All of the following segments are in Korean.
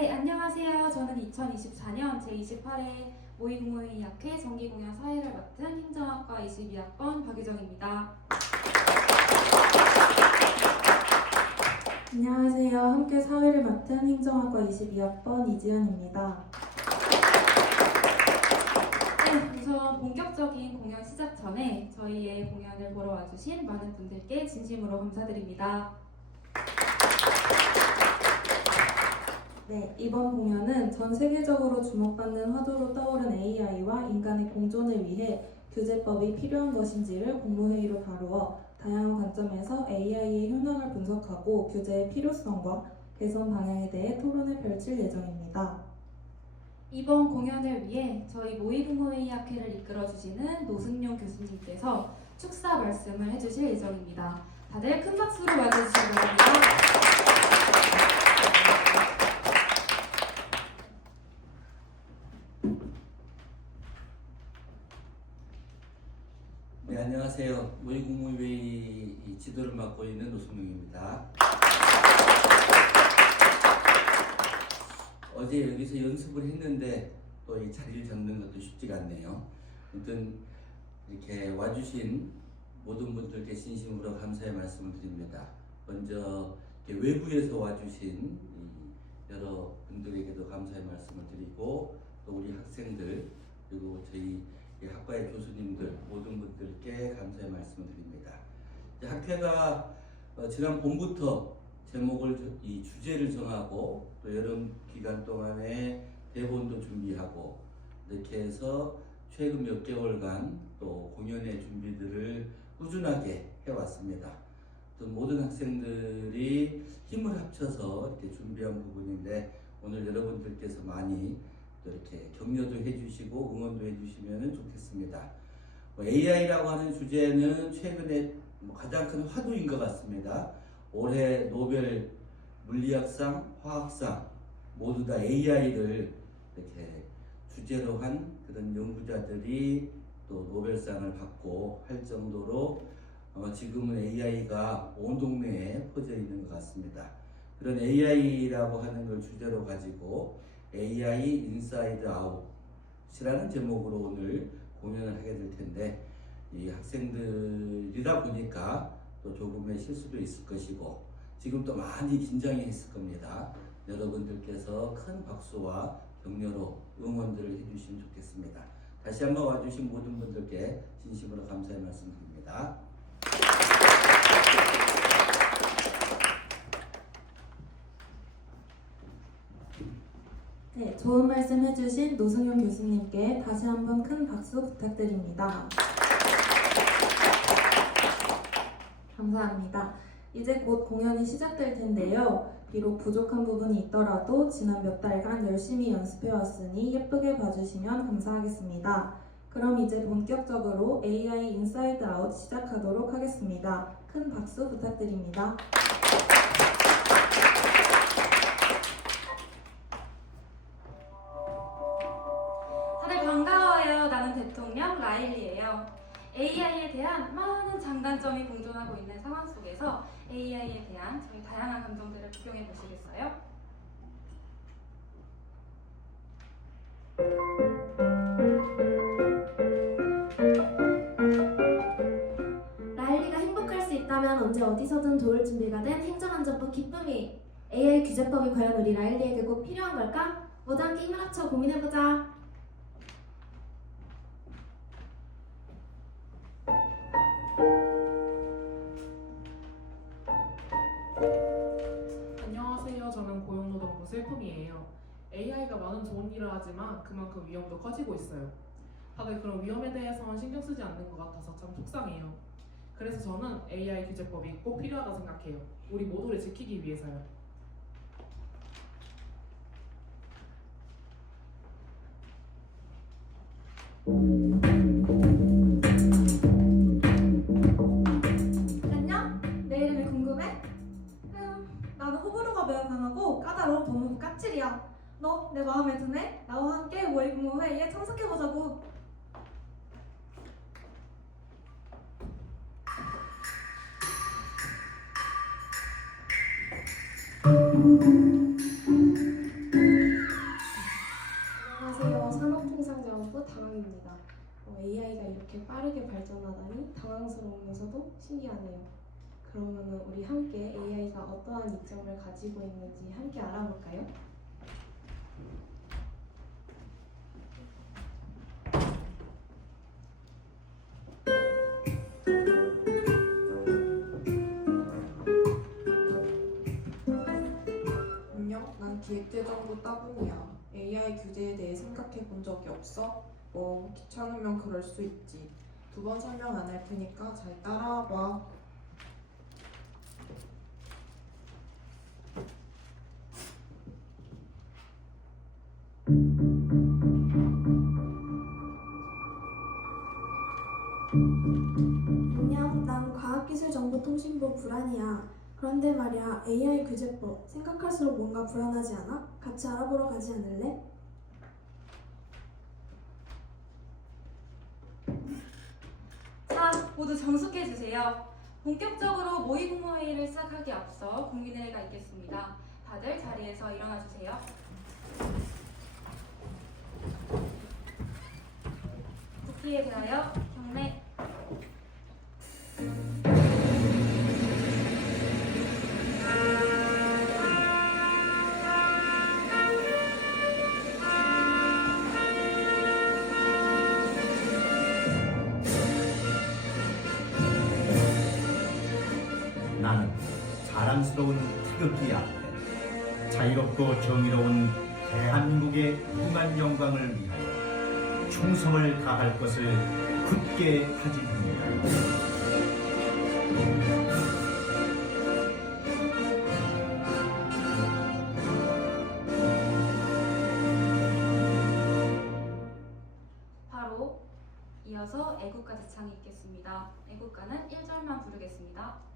네, 안녕하세요. 저는 2024년 제28회 모의국무회의학회 정기공연 사회를 맡은 행정학과 22학번 박유정입니다. 안녕하세요. 함께 사회를 맡은 행정학과 22학번 이지연입니다. 네, 우선 본격적인 공연 시작 전에 저희의 공연을 보러 와주신 많은 분들께 진심으로 감사드립니다. 네, 이번 공연은 전 세계적으로 주목받는 화두로 떠오른 AI와 인간의 공존을 위해 규제법이 필요한 것인지를 국무회의로 다루어 다양한 관점에서 AI의 현황을 분석하고 규제의 필요성과 개선 방향에 대해 토론을 펼칠 예정입니다. 이번 공연을 위해 저희 모의국무회의학회를 이끌어주시는 노승용 교수님께서 축사 말씀을 해주실 예정입니다. 다들 큰 박수로 맞아주시기 바랍니다. 네, 안녕하세요. 모의국무회의 지도를 맡고 있는 노승용입니다. 어제 여기서 연습을 했는데 또 이 자리를 잡는 것도 쉽지가 않네요. 아무튼 이렇게 와주신 모든 분들께 진심으로 감사의 말씀을 드립니다. 먼저 외부에서 와주신 여러 분들에게도 감사의 말씀을 드리고 또 우리 학생들 그리고 저희 학과의 교수님들 모든 분들께 감사의 말씀을 드립니다. 학회가 지난 봄부터 제목을 이 주제를 정하고 또 여름 기간 동안에 대본도 준비하고 이렇게 해서 최근 몇 개월간 또 공연의 준비들을 꾸준하게 해왔습니다. 또 모든 학생들이 힘을 합쳐서 이렇게 준비한 부분인데 오늘 여러분들께서 많이 또 이렇게 격려도 해주시고 응원도 해주시면 좋겠습니다. AI라고 하는 주제는 최근에 가장 큰 화두인 것 같습니다. 올해 노벨 물리학상, 화학상 모두 다 AI를 이렇게 주제로 한 그런 연구자들이 또 노벨상을 받고 할 정도로 지금은 AI가 온 동네에 퍼져 있는 것 같습니다. 그런 AI라고 하는 걸 주제로 가지고 AI 인사이드 아웃이라는 제목으로 오늘 공연을 하게 될 텐데 이 학생들이다 보니까 또 조금의 실수도 있을 것이고 지금 또 많이 긴장이 했을 겁니다. 여러분들께서 큰 박수와 격려로 응원들을 해주시면 좋겠습니다. 다시 한번 와주신 모든 분들께 진심으로 감사의 말씀드립니다. 네, 좋은 말씀 해주신 노승용 교수님께 다시 한번 큰 박수 부탁드립니다. 감사합니다. 이제 곧 공연이 시작될 텐데요. 비록 부족한 부분이 있더라도 지난 몇 달간 열심히 연습해왔으니 예쁘게 봐주시면 감사하겠습니다. 그럼 이제 본격적으로 AI 인사이드 아웃 시작하도록 하겠습니다. 큰 박수 부탁드립니다. 다들 반가워요. 나는 대통령 라일리예요. AI에 대한 많은 장단점이 공존하고 있는 상황 속에서 AI에 대한 저희 다양한 감정들을 구경해 보시겠어요? 라일리가 행복할 수 있다면 언제 어디서든 도울 준비가 된 행정안전부 기쁨이 AI 규제법이 과연 우리 라일리에게 꼭 필요한 걸까? 모두 함께 힘을 합쳐 고민해보자. 안녕하세요. 저는 고용노동부 슬픔이에요. AI가 많은 좋은 일을 하지만 그만큼 위험도 커지고 있어요. 다들 그런 위험에 대해서는 신경 쓰지 않는 것 같아서 참 속상해요. 그래서 저는 AI 규제법이 꼭 필요하다 생각해요. 우리 모두를 지키기 위해서요. 안녕? 내 이름이 궁금해? 나는 호불호가 매우 강하고 까다로운 법무부 까칠이야. 너 내 마음에 드네? 나와 함께 모의국무 회의에 참석해보자고. 산업통상자원부 당황입니다. AI가 이렇게 빠르게 발전하다니 당황스러우면서도 신기하네요. 그러면 우리 함께 AI가 어떠한 이점을 가지고 있는지 함께 알아볼까요? 안녕, 난 기획재정부 따분이야. AI 규제에 대해 생각해 본 적이 없어? 뭐 귀찮으면 그럴 수 있지. 2번 설명 안 할 테니까 잘 따라와 봐. 안녕, 난 과학기술정보통신부 불안이야. 그런데 말이야, AI 규제법 생각할수록 뭔가 불안하지 않아? 같이 알아보러 가지 않을래? 자, 모두 정숙해 주세요. 본격적으로 모의국무회의를 시작하기 앞서 공기내가 있겠습니다. 다들 자리에서 일어나 주세요. 국기에 대하여 경례. 나는 자랑스러운 태극기 앞에 자유롭고 정의로운 대한민국의 무궁한 영광을 위하여 충성을 다할 것을 굳게 다짐합니다. 바로 이어서 애국가 제창이 있겠습니다. 애국가는 1절만 부르겠습니다.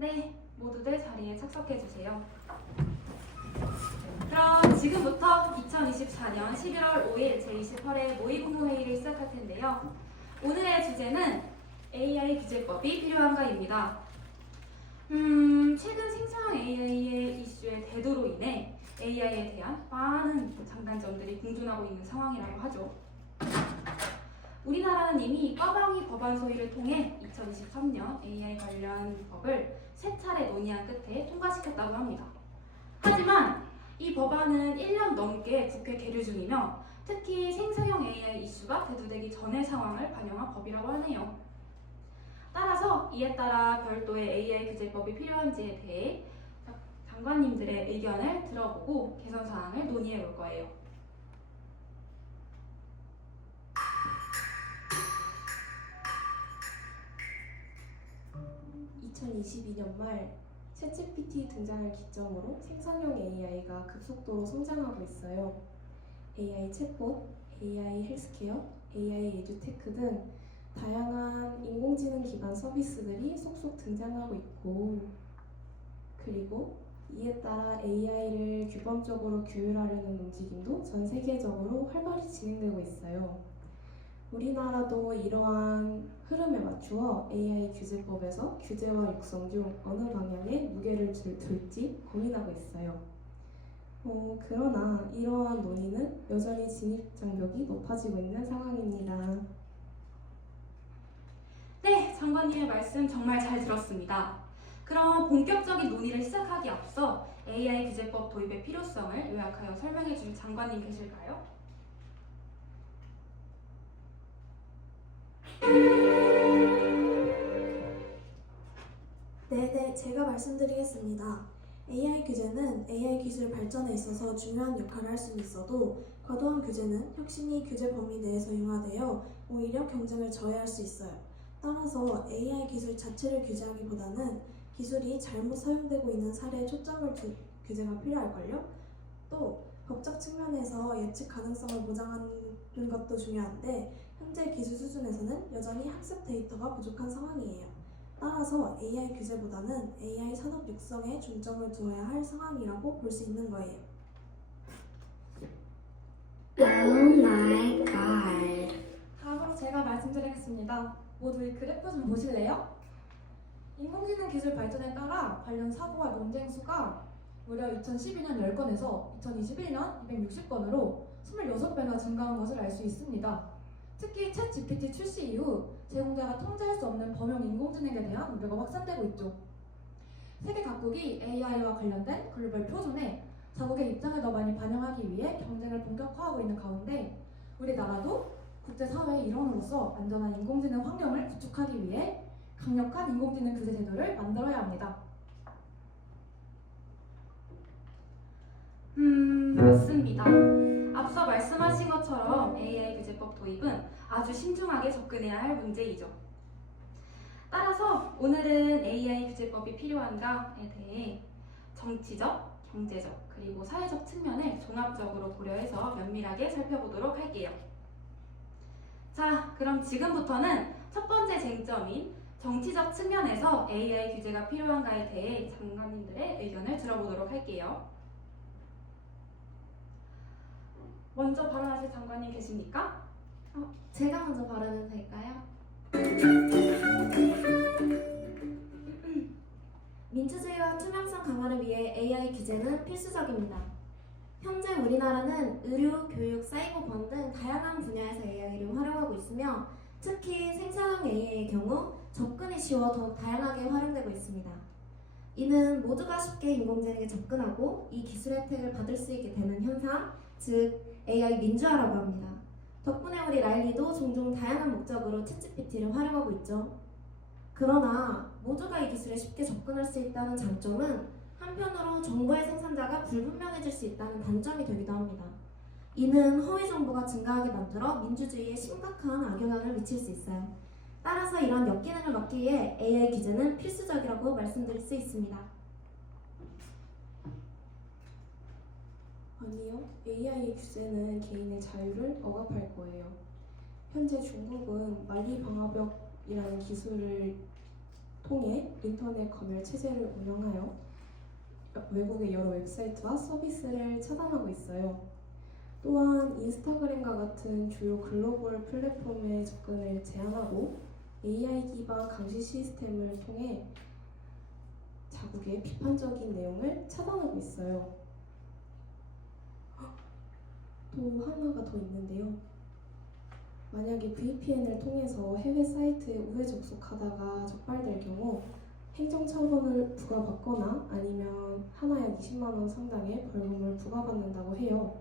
네, 모두들 자리에 착석해 주세요. 그럼 지금부터 2024년 11월 5일 제28회 모의국무회의를 시작할 텐데요. 오늘의 주제는 AI 규제법이 필요한가입니다. 최근 생성형 AI의 이슈의 대두로 인해 AI에 대한 많은 장단점들이 공존하고 있는 상황이라고 하죠. 우리나라는 이미 빠방이 법안 소위를 통해 2023년 AI 관련 법을 3차례 논의한 끝에 통과시켰다고 합니다. 하지만 이 법안은 1년 넘게 국회 계류 중이며 특히 생성형 AI 이슈가 대두되기 전의 상황을 반영한 법이라고 하네요. 따라서 이에 따라 별도의 AI 규제법이 필요한지에 대해 장관님들의 의견을 들어보고 개선 사항을 논의해 볼 거예요. 말 챗GPT 등장을 기점으로 생성형 AI가 급속도로 성장하고 있어요. AI 챗봇, AI 헬스케어, AI 에듀테크 등 다양한 인공지능 기반 서비스들이 속속 등장하고 있고, 그리고 이에 따라 AI를 규범적으로 규율하려는 움직임도 전 세계적으로 활발히 진행되고 있어요. 우리나라도 이러한 흐름에 맞추어 AI 규제법에서 규제와 육성 중 어느 방향에 무게를 둘지 고민하고 있어요. 그러나 이러한 논의는 여전히 진입 장벽이 높아지고 있는 상황입니다. 강사님의 말씀 정말 잘 들었습니다. 그럼 본격적인 논의를 시작하기 앞서 AI 규제법 도입의 필요성을 요약하여 설명해 줄 장관님 계실까요? 네네, 제가 말씀드리겠습니다. AI 규제는 AI 기술 발전에 있어서 중요한 역할을 할 수는 있어도 과도한 규제는 혁신이 규제 범위 내에서 융화되어 오히려 경쟁을 저해할 수 있어요. 따라서 AI 기술 자체를 규제하기보다는 기술이 잘못 사용되고 있는 사례에 초점을 둔 규제가 필요할걸요? 또 법적 측면에서 예측 가능성을 보장하는 것도 중요한데 현재 기술 수준에서는 여전히 학습 데이터가 부족한 상황이에요. 따라서 AI 규제보다는 AI 산업 육성에 중점을 두어야 할 상황이라고 볼 수 있는 거예요. Oh my god. 다음으로 제가 말씀드리겠습니다. 모두 이 그래프 좀 보실래요? 인공지능 기술 발전에 따라 관련 사고와 논쟁 수가 무려 2012년 10건에서 2021년 260건으로 26배나 증가한 것을 알 수 있습니다. 특히 챗 GPT 출시 이후 제공자가 통제할 수 없는 범용 인공지능에 대한 우려가 확산되고 있죠. 세계 각국이 AI와 관련된 글로벌 표준에 자국의 입장을 더 많이 반영하기 위해 경쟁을 본격화하고 있는 가운데 우리나라도 국제사회의 일원으로서 안전한 인공지능 환경을 구축하기 위해 강력한 인공지능 규제 제도를 만들어야 합니다. 맞습니다. 앞서 말씀하신 것처럼 AI 규제법 도입은 아주 신중하게 접근해야 할 문제이죠. 따라서 오늘은 AI 규제법이 필요한가에 대해 정치적, 경제적, 그리고 사회적 측면을 종합적으로 고려해서 면밀하게 살펴보도록 할게요. 자, 그럼 지금부터는 첫 번째 쟁점인 정치적 측면에서 AI 규제가 필요한가에 대해 장관님들의 의견을 들어보도록 할게요. 먼저 발언하실 장관님 계십니까? 제가 먼저 발언해도 될까요? 민주주의와 투명성 강화를 위해 AI 규제는 필수적입니다. 현재 우리나라는 의료, 교육, 사이버 보안 등 다양한 분야에서 AI를 활용하고 있으며 특히 생산형 AI의 경우 접근이 쉬워 더 다양하게 활용되고 있습니다. 이는 모두가 쉽게 인공지능에 접근하고 이 기술 혜택을 받을 수 있게 되는 현상, 즉 AI 민주화라고 합니다. 덕분에 우리 라일리도 종종 다양한 목적으로 챗GPT를 활용하고 있죠. 그러나 모두가 이 기술에 쉽게 접근할 수 있다는 장점은 한편으로 정보의 생산자가 불분명해질 수 있다는 단점이 되기도 합니다. 이는 허위 정보가 증가하게 만들어 민주주의에 심각한 악영향을 미칠 수 있어요. 따라서 이런 역기능을 막기 위해 AI 규제는 필수적이라고 말씀드릴 수 있습니다. 아니요, AI의 규제는 개인의 자유를 억압할 거예요. 현재 중국은 만리방화벽이라는 기술을 통해 인터넷 검열 체제를 운영하여 외국의 여러 웹사이트와 서비스를 차단하고 있어요. 또한 인스타그램과 같은 주요 글로벌 플랫폼의 접근을 제한하고 AI 기반 감시 시스템을 통해 자국의 비판적인 내용을 차단하고 있어요. 또 하나가 더 있는데요. 만약에 VPN을 통해서 해외 사이트에 우회 접속하다가 적발될 경우 행정처분을 부과받거나 아니면 하나 약 20만 원 상당의 벌금을 부과받는다고 해요.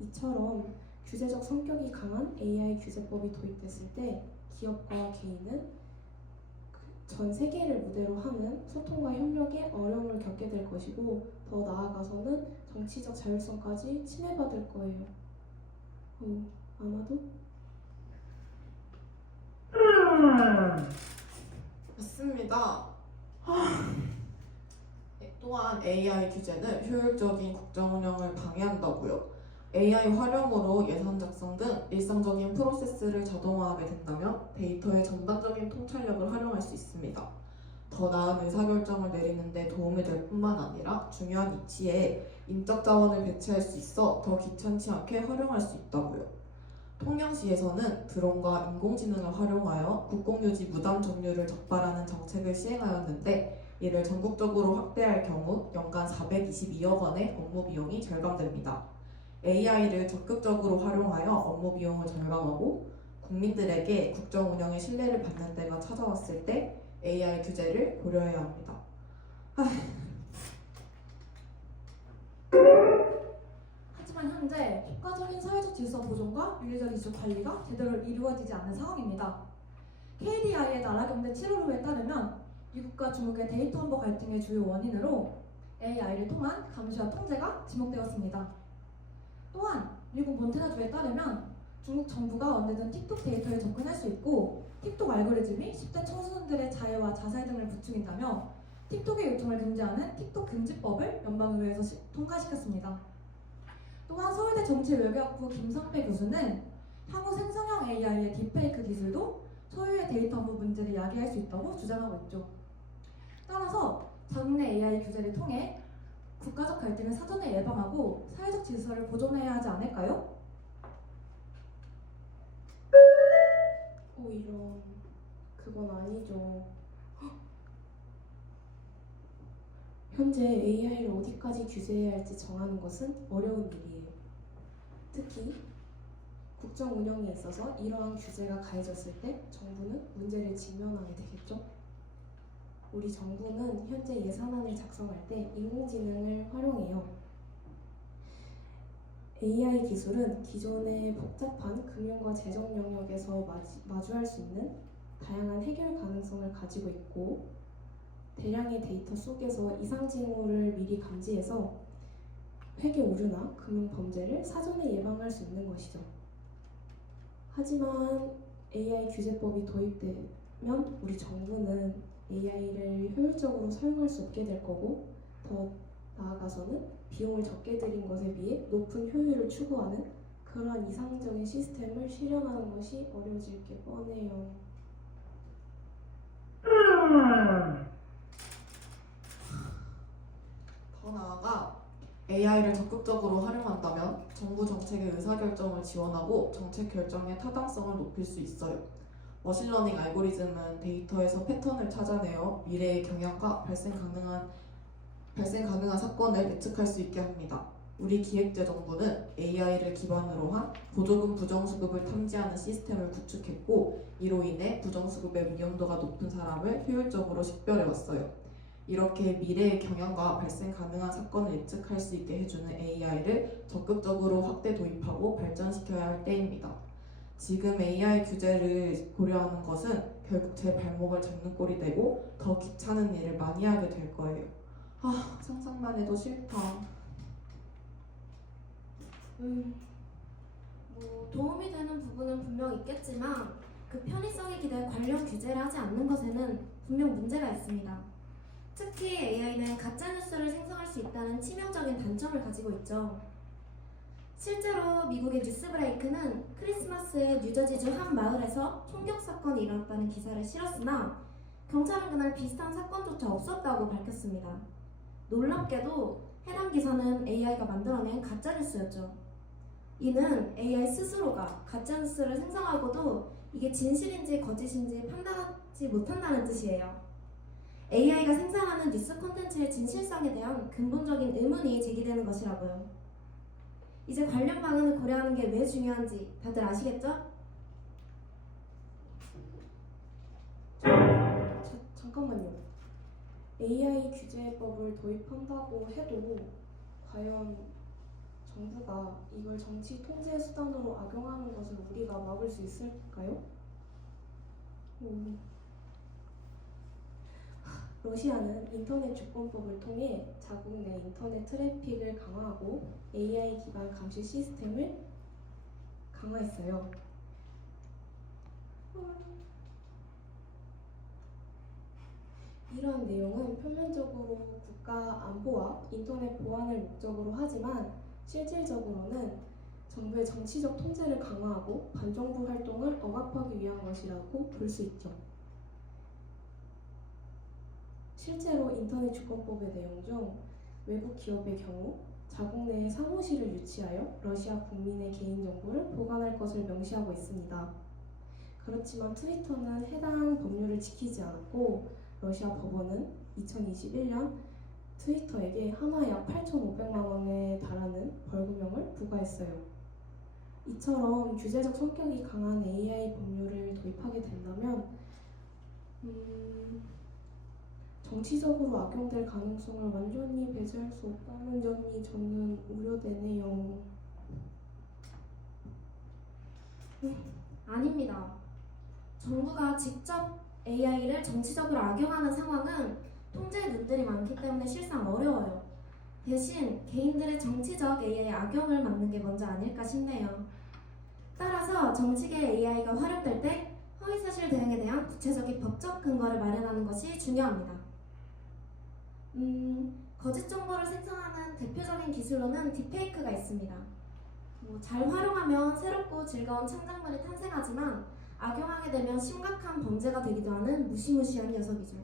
이처럼 규제적 성격이 강한 AI 규제법이 도입됐을 때 기업과 개인은 전 세계를 무대로 하는 소통과 협력에 어려움을 겪게 될 것이고 더 나아가서는 정치적 자율성까지 침해받을 거예요. 아마도? 맞습니다. 또한 AI 규제는 효율적인 국정 운영을 방해한다고요. AI 활용으로 예산 작성 등 일상적인 프로세스를 자동화하게 된다면 데이터의 전반적인 통찰력을 활용할 수 있습니다. 더 나은 의사결정을 내리는 데 도움이 될 뿐만 아니라 중요한 위치에 인적 자원을 배치할 수 있어 더 귀찮지 않게 활용할 수 있다고요. 통영시에서는 드론과 인공지능을 활용하여 국공유지 무단 점유를 적발하는 정책을 시행하였는데 이를 전국적으로 확대할 경우 연간 422억 원의 업무 비용이 절감됩니다. AI를 적극적으로 활용하여 업무 비용을 절감하고 국민들에게 국정 운영의 신뢰를 받는 때가 찾아왔을 때 AI 규제를 고려해야 합니다. 하지만 현재 효과적인 사회적 질서 보존과 윤리적 이슈 관리가 제대로 이루어지지 않는 상황입니다. KDI의 나라 경제 7월호에 따르면 미국과 중국의 데이터 환보 갈등의 주요 원인으로 AI를 통한 감시와 통제가 지목되었습니다. 또한 미국 몬태나주에 따르면 중국 정부가 언제든 틱톡 데이터에 접근할 수 있고 틱톡 알고리즘이 10대 청소년들의 자해와 자살 등을 부추긴다며 틱톡의 유통을 금지하는 틱톡 금지법을 연방의회에서 통과시켰습니다. 또한 서울대 정치외교학부 김성배 교수는 향후 생성형 AI의 딥페이크 기술도 소유의 데이터 환보 문제를 야기할 수 있다고 주장하고 있죠. 따라서 자국 내 AI 규제를 통해 국가적 갈등을 사전에 예방하고 사회적 질서를 보존해야 하지 않을까요? 이런, 그건 아니죠. 현재 AI를 어디까지 규제해야 할지 정하는 것은 어려운 일이에요. 특히 국정 운영에 있어서 이러한 규제가 가해졌을 때 정부는 문제를 직면하게 되겠죠. 우리 정부는 현재 예산안을 작성할 때 인공지능을 활용해요. AI 기술은 기존의 복잡한 금융과 재정 영역에서 마주할 수 있는 다양한 해결 가능성을 가지고 있고 대량의 데이터 속에서 이상 징후를 미리 감지해서 회계 오류나 금융 범죄를 사전에 예방할 수 있는 것이죠. 하지만 AI 규제법이 도입되면 우리 정부는 AI를 효율적으로 사용할 수 없게 될 거고 더 나아가서는 비용을 적게 들인 것에 비해 높은 효율을 추구하는 그러한 이상적인 시스템을 실현하는 것이 어려워질 게 뻔해요. 더 나아가 AI를 적극적으로 활용한다면 정부 정책의 의사결정을 지원하고 정책 결정의 타당성을 높일 수 있어요. 머신러닝 알고리즘은 데이터에서 패턴을 찾아내어 미래의 경향과 발생 가능한 사건을 예측할 수 있게 합니다. 우리 기획재정부는 AI를 기반으로 한 보조금 부정수급을 탐지하는 시스템을 구축했고 이로 인해 부정수급의 위험도가 높은 사람을 효율적으로 식별해왔어요. 이렇게 미래의 경향과 발생 가능한 사건을 예측할 수 있게 해주는 AI를 적극적으로 확대 도입하고 발전시켜야 할 때입니다. 지금 AI 규제를 고려하는 것은 결국 제 발목을 잡는 꼴이 되고 더 귀찮은 일을 많이 하게 될 거예요. 상상만 해도 싫다. 도움이 되는 부분은 분명 있겠지만 그 편의성에 기대 관련 규제를 하지 않는 것에는 분명 문제가 있습니다. 특히 AI는 가짜뉴스를 생성할 수 있다는 치명적인 단점을 가지고 있죠. 실제로 미국의 뉴스브레이크는 크리스마스에 뉴저지주 한 마을에서 총격 사건이 일어났다는 기사를 실었으나 경찰은 그날 비슷한 사건조차 없었다고 밝혔습니다. 놀랍게도 해당 기사는 AI가 만들어낸 가짜뉴스였죠. 이는 AI 스스로가 가짜뉴스를 생성하고도 이게 진실인지 거짓인지 판단하지 못한다는 뜻이에요. AI가 생산하는 뉴스 콘텐츠의 진실성에 대한 근본적인 의문이 제기되는 것이라고요. 이제 관련 방안을 고려하는 게 왜 중요한지 다들 아시겠죠? 잠깐만요. AI 규제법을 도입한다고 해도 과연 정부가 이걸 정치 통제 수단으로 악용하는 것을 우리가 막을 수 있을까요? 러시아는 인터넷 주권법을 통해 자국 내 인터넷 트래픽을 강화하고 AI 기반 감시 시스템을 강화했어요. 이러한 내용은 표면적으로 국가 안보와 인터넷 보안을 목적으로 하지만 실질적으로는 정부의 정치적 통제를 강화하고 반정부 활동을 억압하기 위한 것이라고 볼 수 있죠. 실제로 인터넷 주권법의 내용 중 외국 기업의 경우 자국 내에 사무실을 유치하여 러시아 국민의 개인정보를 보관할 것을 명시하고 있습니다. 그렇지만 트위터는 해당 법률을 지키지 않았고 러시아 법원은 2021년 트위터에게 하나 약 8,500만 원에 달하는 벌금형을 부과했어요. 이처럼 규제적 성격이 강한 AI 법률을 도입하게 된다면 정치적으로 악용될 가능성을 완전히 배제할 수 없다는 점이 저는 우려되네요. 아닙니다. 정부가 직접 AI를 정치적으로 악용하는 상황은 통제의 눈들이 많기 때문에 실상 어려워요. 대신 개인들의 정치적 AI 악용을 막는 게 먼저 아닐까 싶네요. 따라서 정치계 AI가 활용될 때 허위사실 대응에 대한 구체적인 법적 근거를 마련하는 것이 중요합니다. 거짓 정보를 생성하는 대표적인 기술로는 딥페이크가 있습니다. 잘 활용하면 새롭고 즐거운 창작물이 탄생하지만 악용하게 되면 심각한 범죄가 되기도 하는 무시무시한 녀석이죠.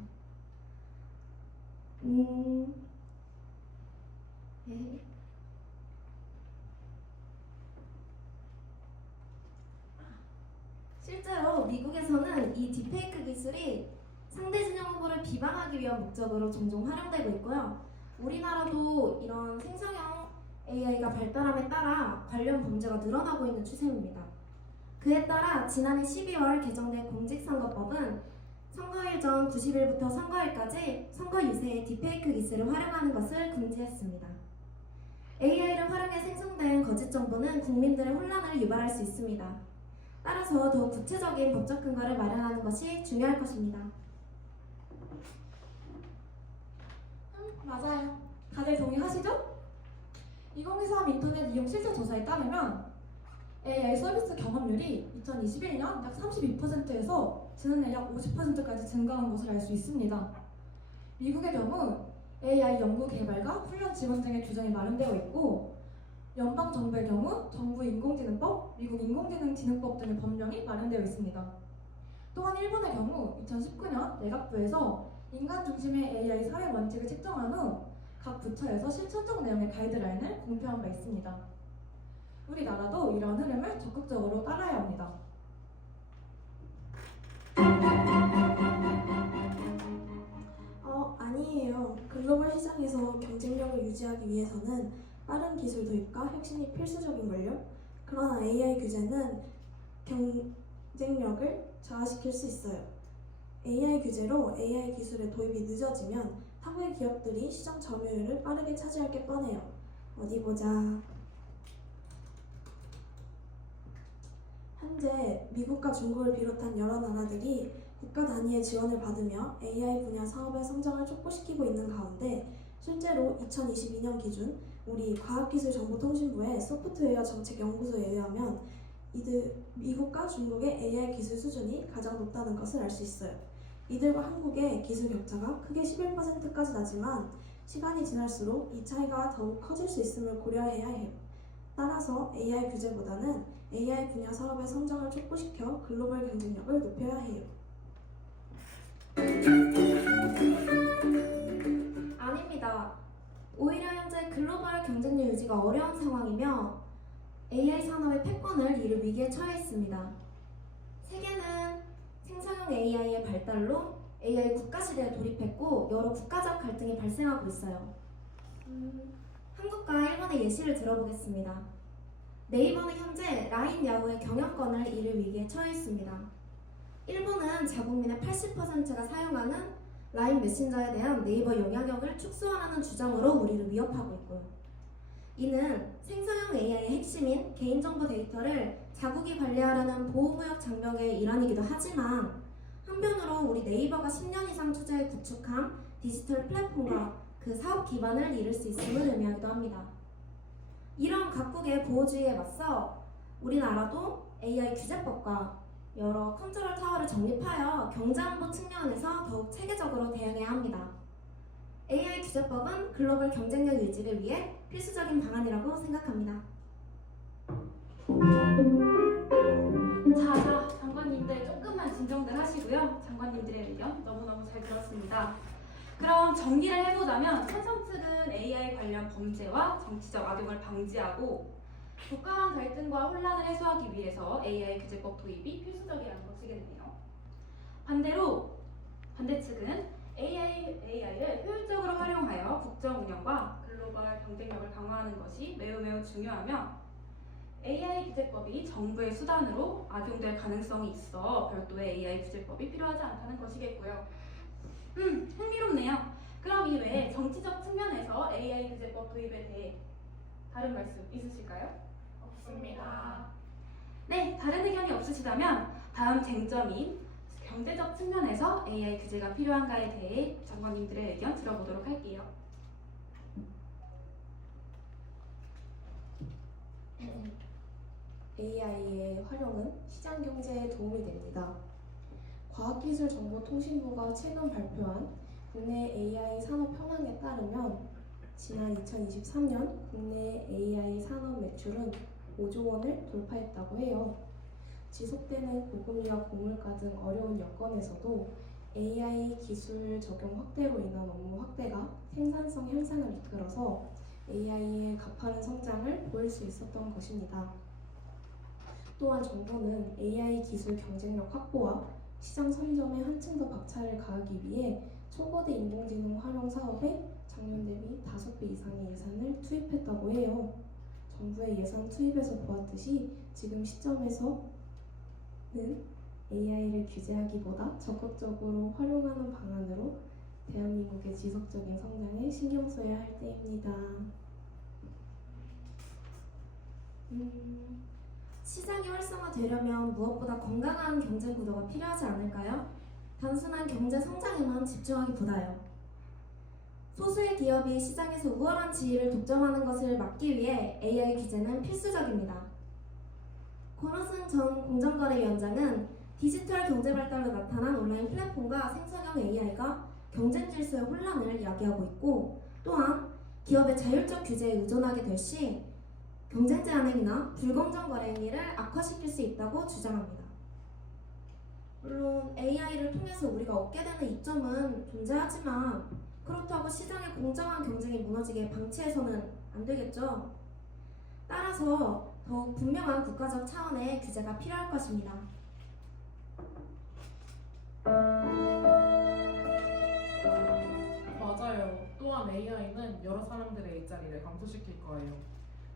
실제로 미국에서는 이 딥페이크 기술이 상대 진영 후보를 비방하기 위한 목적으로 종종 활용되고 있고요. 우리나라도 이런 생성형 AI가 발달함에 따라 관련 범죄가 늘어나고 있는 추세입니다. 그에 따라 지난해 12월 개정된 공직선거법은 선거일 전 90일부터 선거일까지 선거 유세에 딥페이크 기술을 활용하는 것을 금지했습니다. AI를 활용해 생성된 거짓 정보는 국민들의 혼란을 유발할 수 있습니다. 따라서 더 구체적인 법적 근거를 마련하는 것이 중요할 것입니다. 맞아요. 다들 동의하시죠? 2023 인터넷 이용 실제 조사에 따르면 AI 서비스 경험률이 2021년 약 32%에서 지난해 약 50%까지 증가한 것을 알 수 있습니다. 미국의 경우 AI 연구 개발과 훈련 지원 등의 규정이 마련되어 있고 연방 정부의 경우 정부 인공지능법, 미국 인공지능진흥법 등의 법령이 마련되어 있습니다. 또한 일본의 경우 2019년 내각부에서 인간 중심의 AI 사회 원칙을 책정한 후 각 부처에서 실천적 내용의 가이드라인을 공표한 바 있습니다. 우리나라도 이러한 흐름을 적극적으로 따라야 합니다. 아니에요. 글로벌 시장에서 경쟁력을 유지하기 위해서는 빠른 기술 도입과 혁신이 필수적인걸요. 그러나 AI 규제는 경쟁력을 저하시킬 수 있어요. AI 규제로 AI 기술의 도입이 늦어지면 타국의 기업들이 시장 점유율을 빠르게 차지할 게 뻔해요. 어디 보자. 현재 미국과 중국을 비롯한 여러 나라들이 국가 단위의 지원을 받으며 AI 분야 사업의 성장을 촉구시키고 있는 가운데 실제로 2022년 기준 우리 과학기술정보통신부의 소프트웨어 정책연구소에 의하면 미국과 중국의 AI 기술 수준이 가장 높다는 것을 알 수 있어요. 이들과 한국의 기술 격차가 크게 11%까지 나지만 시간이 지날수록 이 차이가 더욱 커질 수 있음을 고려해야 해요. 따라서 AI 규제보다는 AI 분야 사업의 성장을 촉구시켜 글로벌 경쟁력을 높여야 해요. 아닙니다. 오히려 현재 글로벌 경쟁력 유지가 어려운 상황이며 AI 산업의 패권을 이룰 위기에 처해 있습니다. 세계는 생성형 AI의 발달로 AI 국가 시대에 돌입했고 여러 국가적 갈등이 발생하고 있어요. 한국과 일본의 예시를 들어보겠습니다. 네이버는 현재 라인 야후의 경영권을 잃을 위기에 처해 있습니다. 일본은 자국민의 80%가 사용하는 라인 메신저에 대한 네이버 영향력을 축소하라는 주장으로 우리를 위협하고 있고요. 이는 생성형 AI의 핵심인 개인정보 데이터를 자국이 관리하라는 보호무역 장벽의 일환이기도 하지만 한편으로 우리 네이버가 10년 이상 투자해 구축한 디지털 플랫폼과 그 사업 기반을 잃을 수 있음을 의미하기도 합니다. 이런 각국의 보호주의에 맞서 우리나라도 AI 규제법과 여러 컨트롤 타워를 정립하여 경제안보 측면에서 더욱 체계적으로 대응해야 합니다. AI 규제법은 글로벌 경쟁력 유지를 위해 필수적인 방안이라고 생각합니다. 자, 장관님들 조금만 진정들 하시고요. 장관님들의 의견 너무너무 잘 들었습니다. 그럼 정리를 해보자면 찬성 측은 AI 관련 범죄와 정치적 악용을 방지하고 국가 간 갈등과 혼란을 해소하기 위해서 AI 규제법 도입이 필수적이라는 것이겠네요. 반대로 반대 측은 AI를 효율적으로 활용하여 국정 운영과 글로벌 경쟁력을 강화하는 것이 매우 중요하며 AI 규제법이 정부의 수단으로 악용될 가능성이 있어 별도의 AI 규제법이 필요하지 않다는 것이겠고요. 흥미롭네요. 그럼 이외에 정치적 측면에서 AI 규제법 도입에 대해 다른 말씀 있으실까요? 없습니다. 네, 다른 의견이 없으시다면 다음 쟁점인 경제적 측면에서 AI 규제가 필요한가에 대해 장관님들의 의견 들어보도록 할게요. AI의 활용은 시장 경제에 도움이 됩니다. 과학기술정보통신부가 최근 발표한 국내 AI 산업 현황에 따르면 지난 2023년 국내 AI 산업 매출은 5조 원을 돌파했다고 해요. 지속되는 고금리와 고물가 등 어려운 여건에서도 AI 기술 적용 확대로 인한 업무 확대가 생산성 향상을 이끌어서 AI의 가파른 성장을 보일 수 있었던 것입니다. 또한 정부는 AI 기술 경쟁력 확보와 시장 선점에 한층 더 박차를 가하기 위해 초거대 인공지능 활용 사업에 작년 대비 5배 이상의 예산을 투입했다고 해요. 정부의 예산 투입에서 보았듯이 지금 시점에서는 AI를 규제하기보다 적극적으로 활용하는 방안으로 대한민국의 지속적인 성장에 신경 써야 할 때입니다. 시장이 활성화되려면 무엇보다 건강한 경제 구도가 필요하지 않을까요? 단순한 경제 성장에만 집중하기보다요. 소수의 기업이 시장에서 우월한 지위를 독점하는 것을 막기 위해 AI 규제는 필수적입니다. 권호승 전 공정거래위원장은 디지털 경제 발달로 나타난 온라인 플랫폼과 생성형 AI가 경쟁 질서의 혼란을 야기하고 있고, 또한 기업의 자율적 규제에 의존하게 될 시 경쟁 제한 행위나 불공정 거래 행위를 악화시킬 수 있다고 주장합니다. 물론 AI를 통해서 우리가 얻게 되는 이점은 존재하지만 그렇다고 시장의 공정한 경쟁이 무너지게 방치해서는 안 되겠죠. 따라서 더욱 분명한 국가적 차원의 규제가 필요할 것입니다. 맞아요. 또한 AI는 여러 사람들의 일자리를 감소시킬 거예요.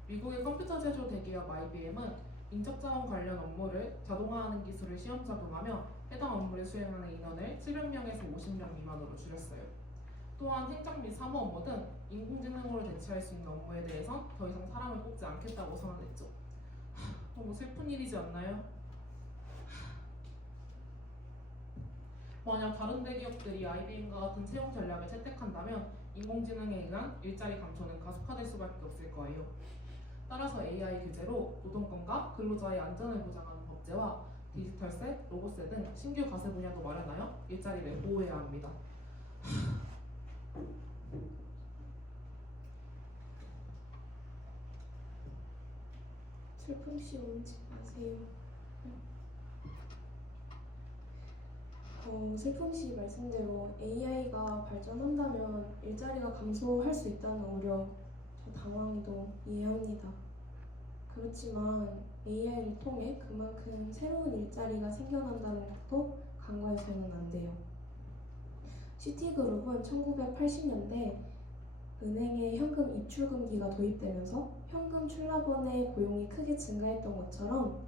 미국의 컴퓨터 제조 대기업 IBM은 인적자원 관련 업무를 자동화하는 기술을 시험 적용하며 해당 업무를 수행하는 인원을 700명에서 50명 미만으로 줄였어요. 또한 행정 및 사무 업무 등 인공지능으로 대체할 수 있는 업무에 대해선 더 이상 사람을 뽑지 않겠다고 선언했죠. 너무 슬픈 일이지 않나요? 만약 다른 대기업들이 IBM과 같은 채용 전략을 채택한다면 인공지능에 의한 일자리 감소는 가속화될 수밖에 없을 거예요. 따라서 AI 규제로 노동권과 근로자의 안전을 보장하는 법제와 디지털세, 로봇세 등 신규 과세 분야도 마련하여 일자리를 보호해야 합니다. 슬픔씨 울지 마세요. 슬픔씨 말씀대로 AI가 발전한다면 일자리가 감소할 수 있다는 우려, 저 당황도 이해합니다. 그렇지만 AI를 통해 그만큼 새로운 일자리가 생겨난다는 것도 간과해서는 안 돼요. 시티그룹은 1980년대 은행에 현금 입출금기가 도입되면서 현금 출납원의 고용이 크게 증가했던 것처럼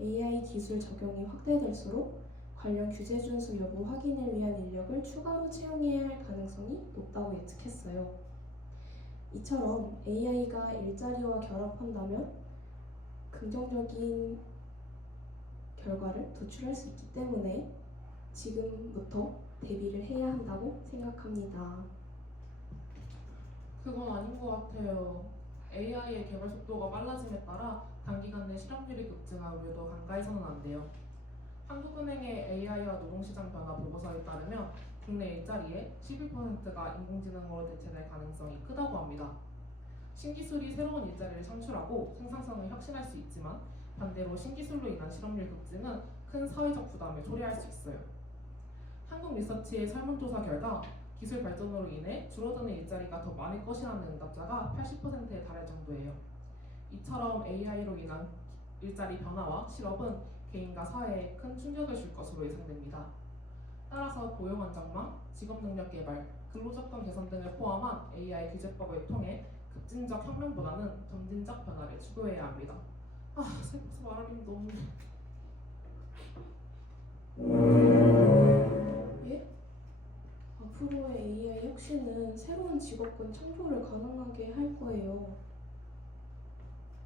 AI 기술 적용이 확대될수록 관련 규제 준수 여부 확인을 위한 인력을 추가로 채용해야 할 가능성이 높다고 예측했어요. 이처럼 AI가 일자리와 결합한다면 긍정적인 결과를 도출할 수 있기 때문에 지금부터 대비를 해야 한다고 생각합니다. 그건 아닌 것 같아요. AI의 개발 속도가 빨라짐에 따라 단기간 내 실업률이 급증한 우려도 간과해서는 안 돼요. 한국은행의 AI와 노동시장 변화 보고서에 따르면 국내 일자리의 11%가 인공지능으로 대체될 가능성이 크다고 합니다. 신기술이 새로운 일자리를 창출하고 생산성을 혁신할 수 있지만 반대로 신기술로 인한 실업률 급증은 큰 사회적 부담을 초래할 수 있어요. 한국리서치의 설문조사 결과 기술 발전으로 인해 줄어드는 일자리가 더 많을 것이라는 응답자가 80%에 달할 정도예요. 이처럼 AI로 인한 일자리 변화와 실업은 개인과 사회에 큰 충격을 줄 것으로 예상됩니다. 따라서 고용 안정망, 직업 능력 개발, 근로조건 개선 등을 포함한 AI 규제법을 통해 급진적 혁명보다는 점진적 변화를 추구해야 합니다. 생각해서 말하기 너무 예? 앞으로의 AI 혁신은 새로운 직업군 창조를 가능하게 할 거예요.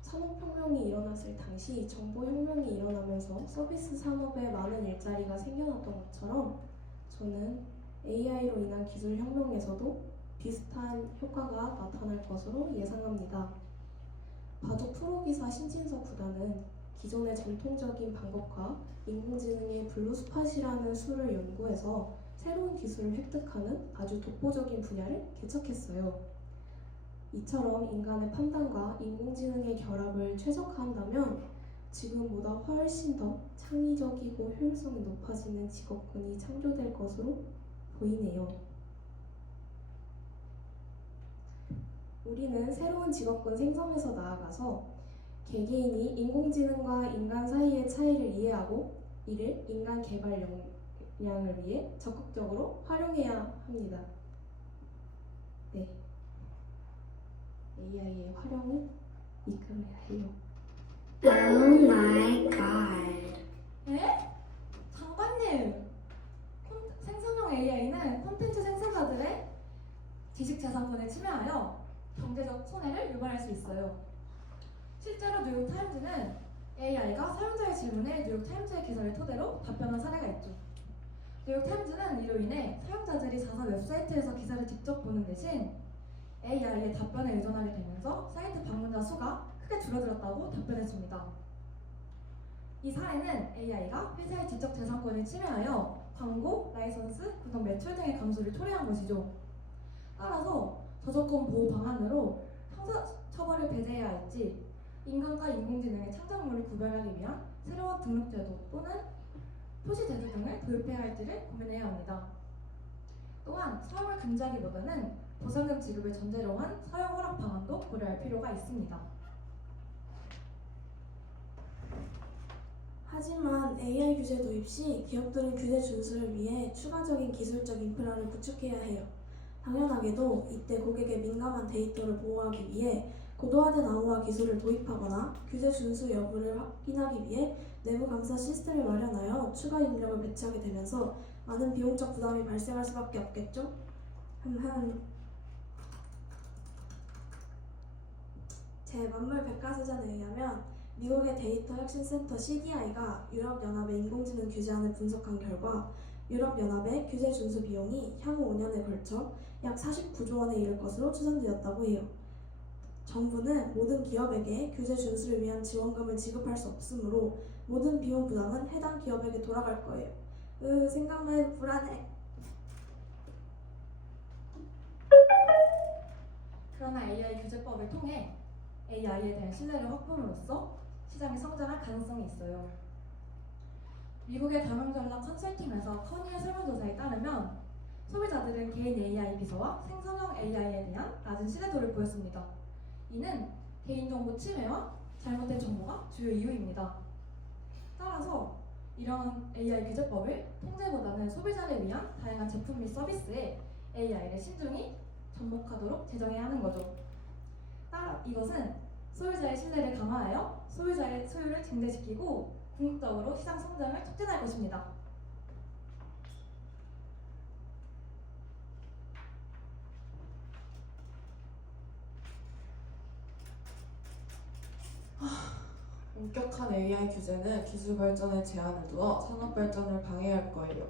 산업혁명이 일어났을 당시 정보혁명이 일어나면서 서비스 산업에 많은 일자리가 생겨났던 것처럼 저는 AI로 인한 기술혁명에서도 비슷한 효과가 나타날 것으로 예상합니다. 바둑 프로기사 신진서 구단은 기존의 전통적인 방법과 인공지능의 블루스팟이라는 수를 연구해서 새로운 기술을 획득하는 아주 독보적인 분야를 개척했어요. 이처럼 인간의 판단과 인공지능의 결합을 최적화한다면 지금보다 훨씬 더 창의적이고 효율성이 높아지는 직업군이 창조될 것으로 보이네요. 우리는 새로운 직업군 생성에서 나아가서 개개인이 인공지능과 인간 사이의 차이를 이해하고 이를 인간 개발 역량을 위해 적극적으로 활용해야 합니다. 네. AI의 활용을 이끌어야 해요. Oh my god. 에? 장관님! 생성형 AI는 콘텐츠 생산자들의 지식재산권을 침해하여 경제적 손해를 유발할 수 있어요. 실제로 뉴욕타임즈는 AI가 사용자의 질문에 뉴욕타임즈의 기사를 토대로 답변한 사례가 있죠. 뉴욕타임즈는 이로 인해 사용자들이 자사 웹사이트에서 기사를 직접 보는 대신 AI의 답변에 의존하게 되면서 사이트 방문자 수가 크게 줄어들었다고 답변했습니다. 이 사례는 AI가 회사의 지적 재산권을 침해하여 광고, 라이선스, 구독 매출 등의 감소를 초래한 것이죠. 따라서 저작권 보호 방안으로 형사 처벌을 배제해야 할지 인간과 인공지능의 창작물을 구별하기 위한 새로운 등록제도 또는 표시제도 등을 도입해야 할지를 고민해야 합니다. 또한 사용을 금지하기보다는 보상금 지급을 전제로 한 사용 허락 방안도 고려할 필요가 있습니다. 하지만 AI 규제 도입 시 기업들은 규제 준수를 위해 추가적인 기술적 인프라를 구축해야 해요. 당연하게도 이때 고객의 민감한 데이터를 보호하기 위해 고도화된 암호화 기술을 도입하거나 규제 준수 여부를 확인하기 위해 내부 감사 시스템을 마련하여 추가 인력을 배치하게 되면서 많은 비용적 부담이 발생할 수밖에 없겠죠? 제 만물 백과사전에 의하면 미국의 데이터 혁신센터 CDI가 유럽연합의 인공지능 규제안을 분석한 결과 유럽연합의 규제 준수 비용이 향후 5년에 걸쳐 약 49조 원에 이를 것으로 추산되었다고 해요. 정부는 모든 기업에게 규제 준수를 위한 지원금을 지급할 수 없으므로 모든 비용 부담은 해당 기업에게 돌아갈 거예요. 생각만 해도 불안해. 그러나 AI 규제법을 통해 AI에 대한 신뢰를 확보함으로써 시장이 성장할 가능성이 있어요. 미국의 경영전략 컨설팅에서 커니의 설문조사에 따르면 소비자들은 개인 AI 비서와 생성형 AI에 대한 낮은 신뢰도를 보였습니다. 이는 개인정보 침해와 잘못된 정보가 주요 이유입니다. 따라서 이런 AI 규제법을 통제보다는 소비자를 위한 다양한 제품 및 서비스에 AI를 신중히 접목하도록 제정해야 하는 거죠. 따라 이것은 소유자의 신뢰를 강화하여 소유자의 소유를 증대시키고 궁극적으로 시장 성장을 촉진할 것입니다. 엄격한 AI 규제는 기술 발전에 제한을 두어 산업 발전을 방해할 거예요.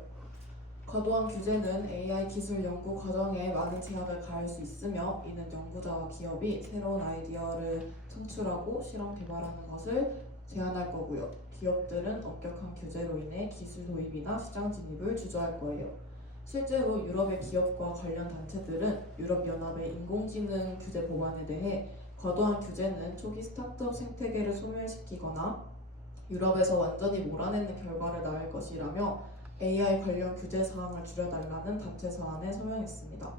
과도한 규제는 AI 기술 연구 과정에 많은 제약을 가할 수 있으며 이는 연구자와 기업이 새로운 아이디어를 창출하고 실험 개발하는 것을 제한할 거고요. 기업들은 엄격한 규제로 인해 기술 도입이나 시장 진입을 주저할 거예요. 실제로 유럽의 기업과 관련 단체들은 유럽연합의 인공지능 규제 법안에 대해 과도한 규제는 초기 스타트업 생태계를 소멸시키거나 유럽에서 완전히 몰아내는 결과를 낳을 것이라며 AI 관련 규제 사항을 줄여달라는 단체 서한에 서명했습니다.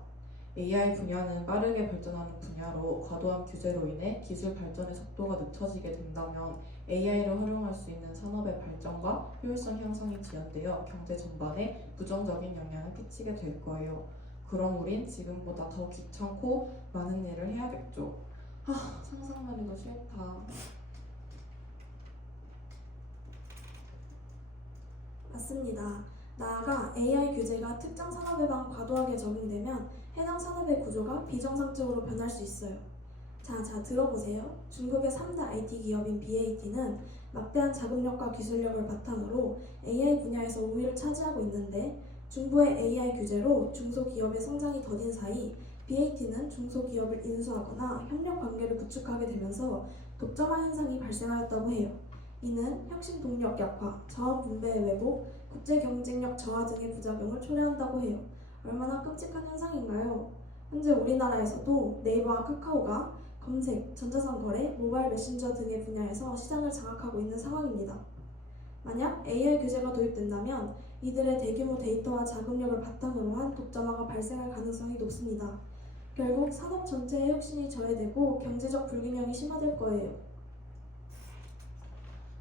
AI 분야는 빠르게 발전하는 분야로 과도한 규제로 인해 기술 발전의 속도가 늦춰지게 된다면 AI를 활용할 수 있는 산업의 발전과 효율성 향상이 지연되어 경제 전반에 부정적인 영향을 끼치게 될 거예요. 그럼 우린 지금보다 더 귀찮고 많은 일을 해야겠죠. 상상만 해도 싫다. 맞습니다. 나아가 AI 규제가 특정 산업에만 과도하게 적용되면 해당 산업의 구조가 비정상적으로 변할 수 있어요. 자, 들어보세요. 중국의 3대 IT 기업인 BAT는 막대한 자금력과 기술력을 바탕으로 AI 분야에서 우위를 차지하고 있는데 중부의 AI 규제로 중소기업의 성장이 더딘 사이 BAT는 중소기업을 인수하거나 협력 관계를 구축하게 되면서 독점화 현상이 발생하였다고 해요. 이는 혁신 동력 약화, 자원 분배의 왜곡, 국제 경쟁력 저하 등의 부작용을 초래한다고 해요. 얼마나 끔찍한 현상인가요? 현재 우리나라에서도 네이버와 카카오가 검색, 전자상 거래, 모바일 메신저 등의 분야에서 시장을 장악하고 있는 상황입니다. 만약 AI 규제가 도입된다면 이들의 대규모 데이터와 자금력을 바탕으로 한 독점화가 발생할 가능성이 높습니다. 결국 산업 전체의 혁신이 저해되고 경제적 불균형이 심화될 거예요.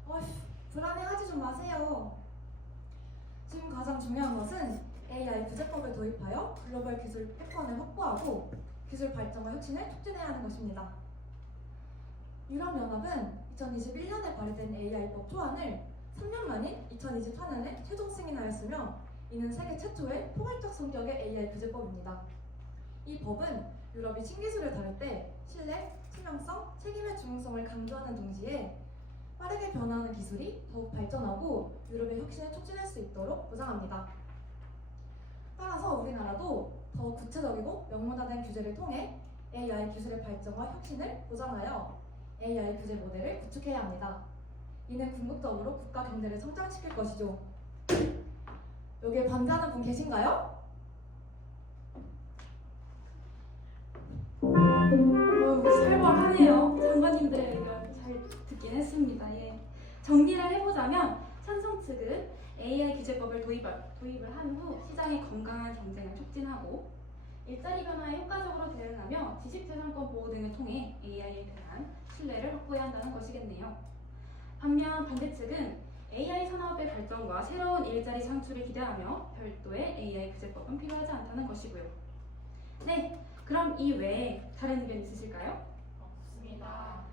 어휴, 불안해하지 좀 마세요. 지금 가장 중요한 것은 AI 규제법을 도입하여 글로벌 기술 패권을 확보하고 기술 발전과 혁신을 촉진해야 하는 것입니다. 유럽연합은 2021년에 발의된 AI법 초안을 3년 만인 2024년에 최종 승인하였으며 이는 세계 최초의 포괄적 성격의 AI 규제법입니다. 이 법은 유럽이 신기술을 다룰 때 신뢰, 투명성, 책임의 중요성을 강조하는 동시에 빠르게 변화하는 기술이 더욱 발전하고 유럽의 혁신을 촉진할 수 있도록 보장합니다. 따라서 우리나라도 더 구체적이고 명문화된 규제를 통해 AI 기술의 발전과 혁신을 보장하여 AI 규제 모델을 구축해야 합니다. 이는 궁극적으로 국가 경제를 성장시킬 것이죠. 여기에 반대하는 분 계신가요? 살벌하네요. 장관님들의 의견 잘 듣긴 했습니다. 예. 정리를 해보자면 삼성 측은 AI 규제법을 도입을 한 후 시장의 건강한 경쟁을 촉진하고 일자리 변화에 효과적으로 대응하며 지식재산권 보호 등을 통해 AI에 대한 신뢰를 확보해야 한다는 것이겠네요. 반면 반대측은 AI 산업의 발전과 새로운 일자리 창출을 기대하며 별도의 AI 규제법은 필요하지 않다는 것이고요. 네, 그럼 이 외에 다른 의견 있으실까요? 없습니다.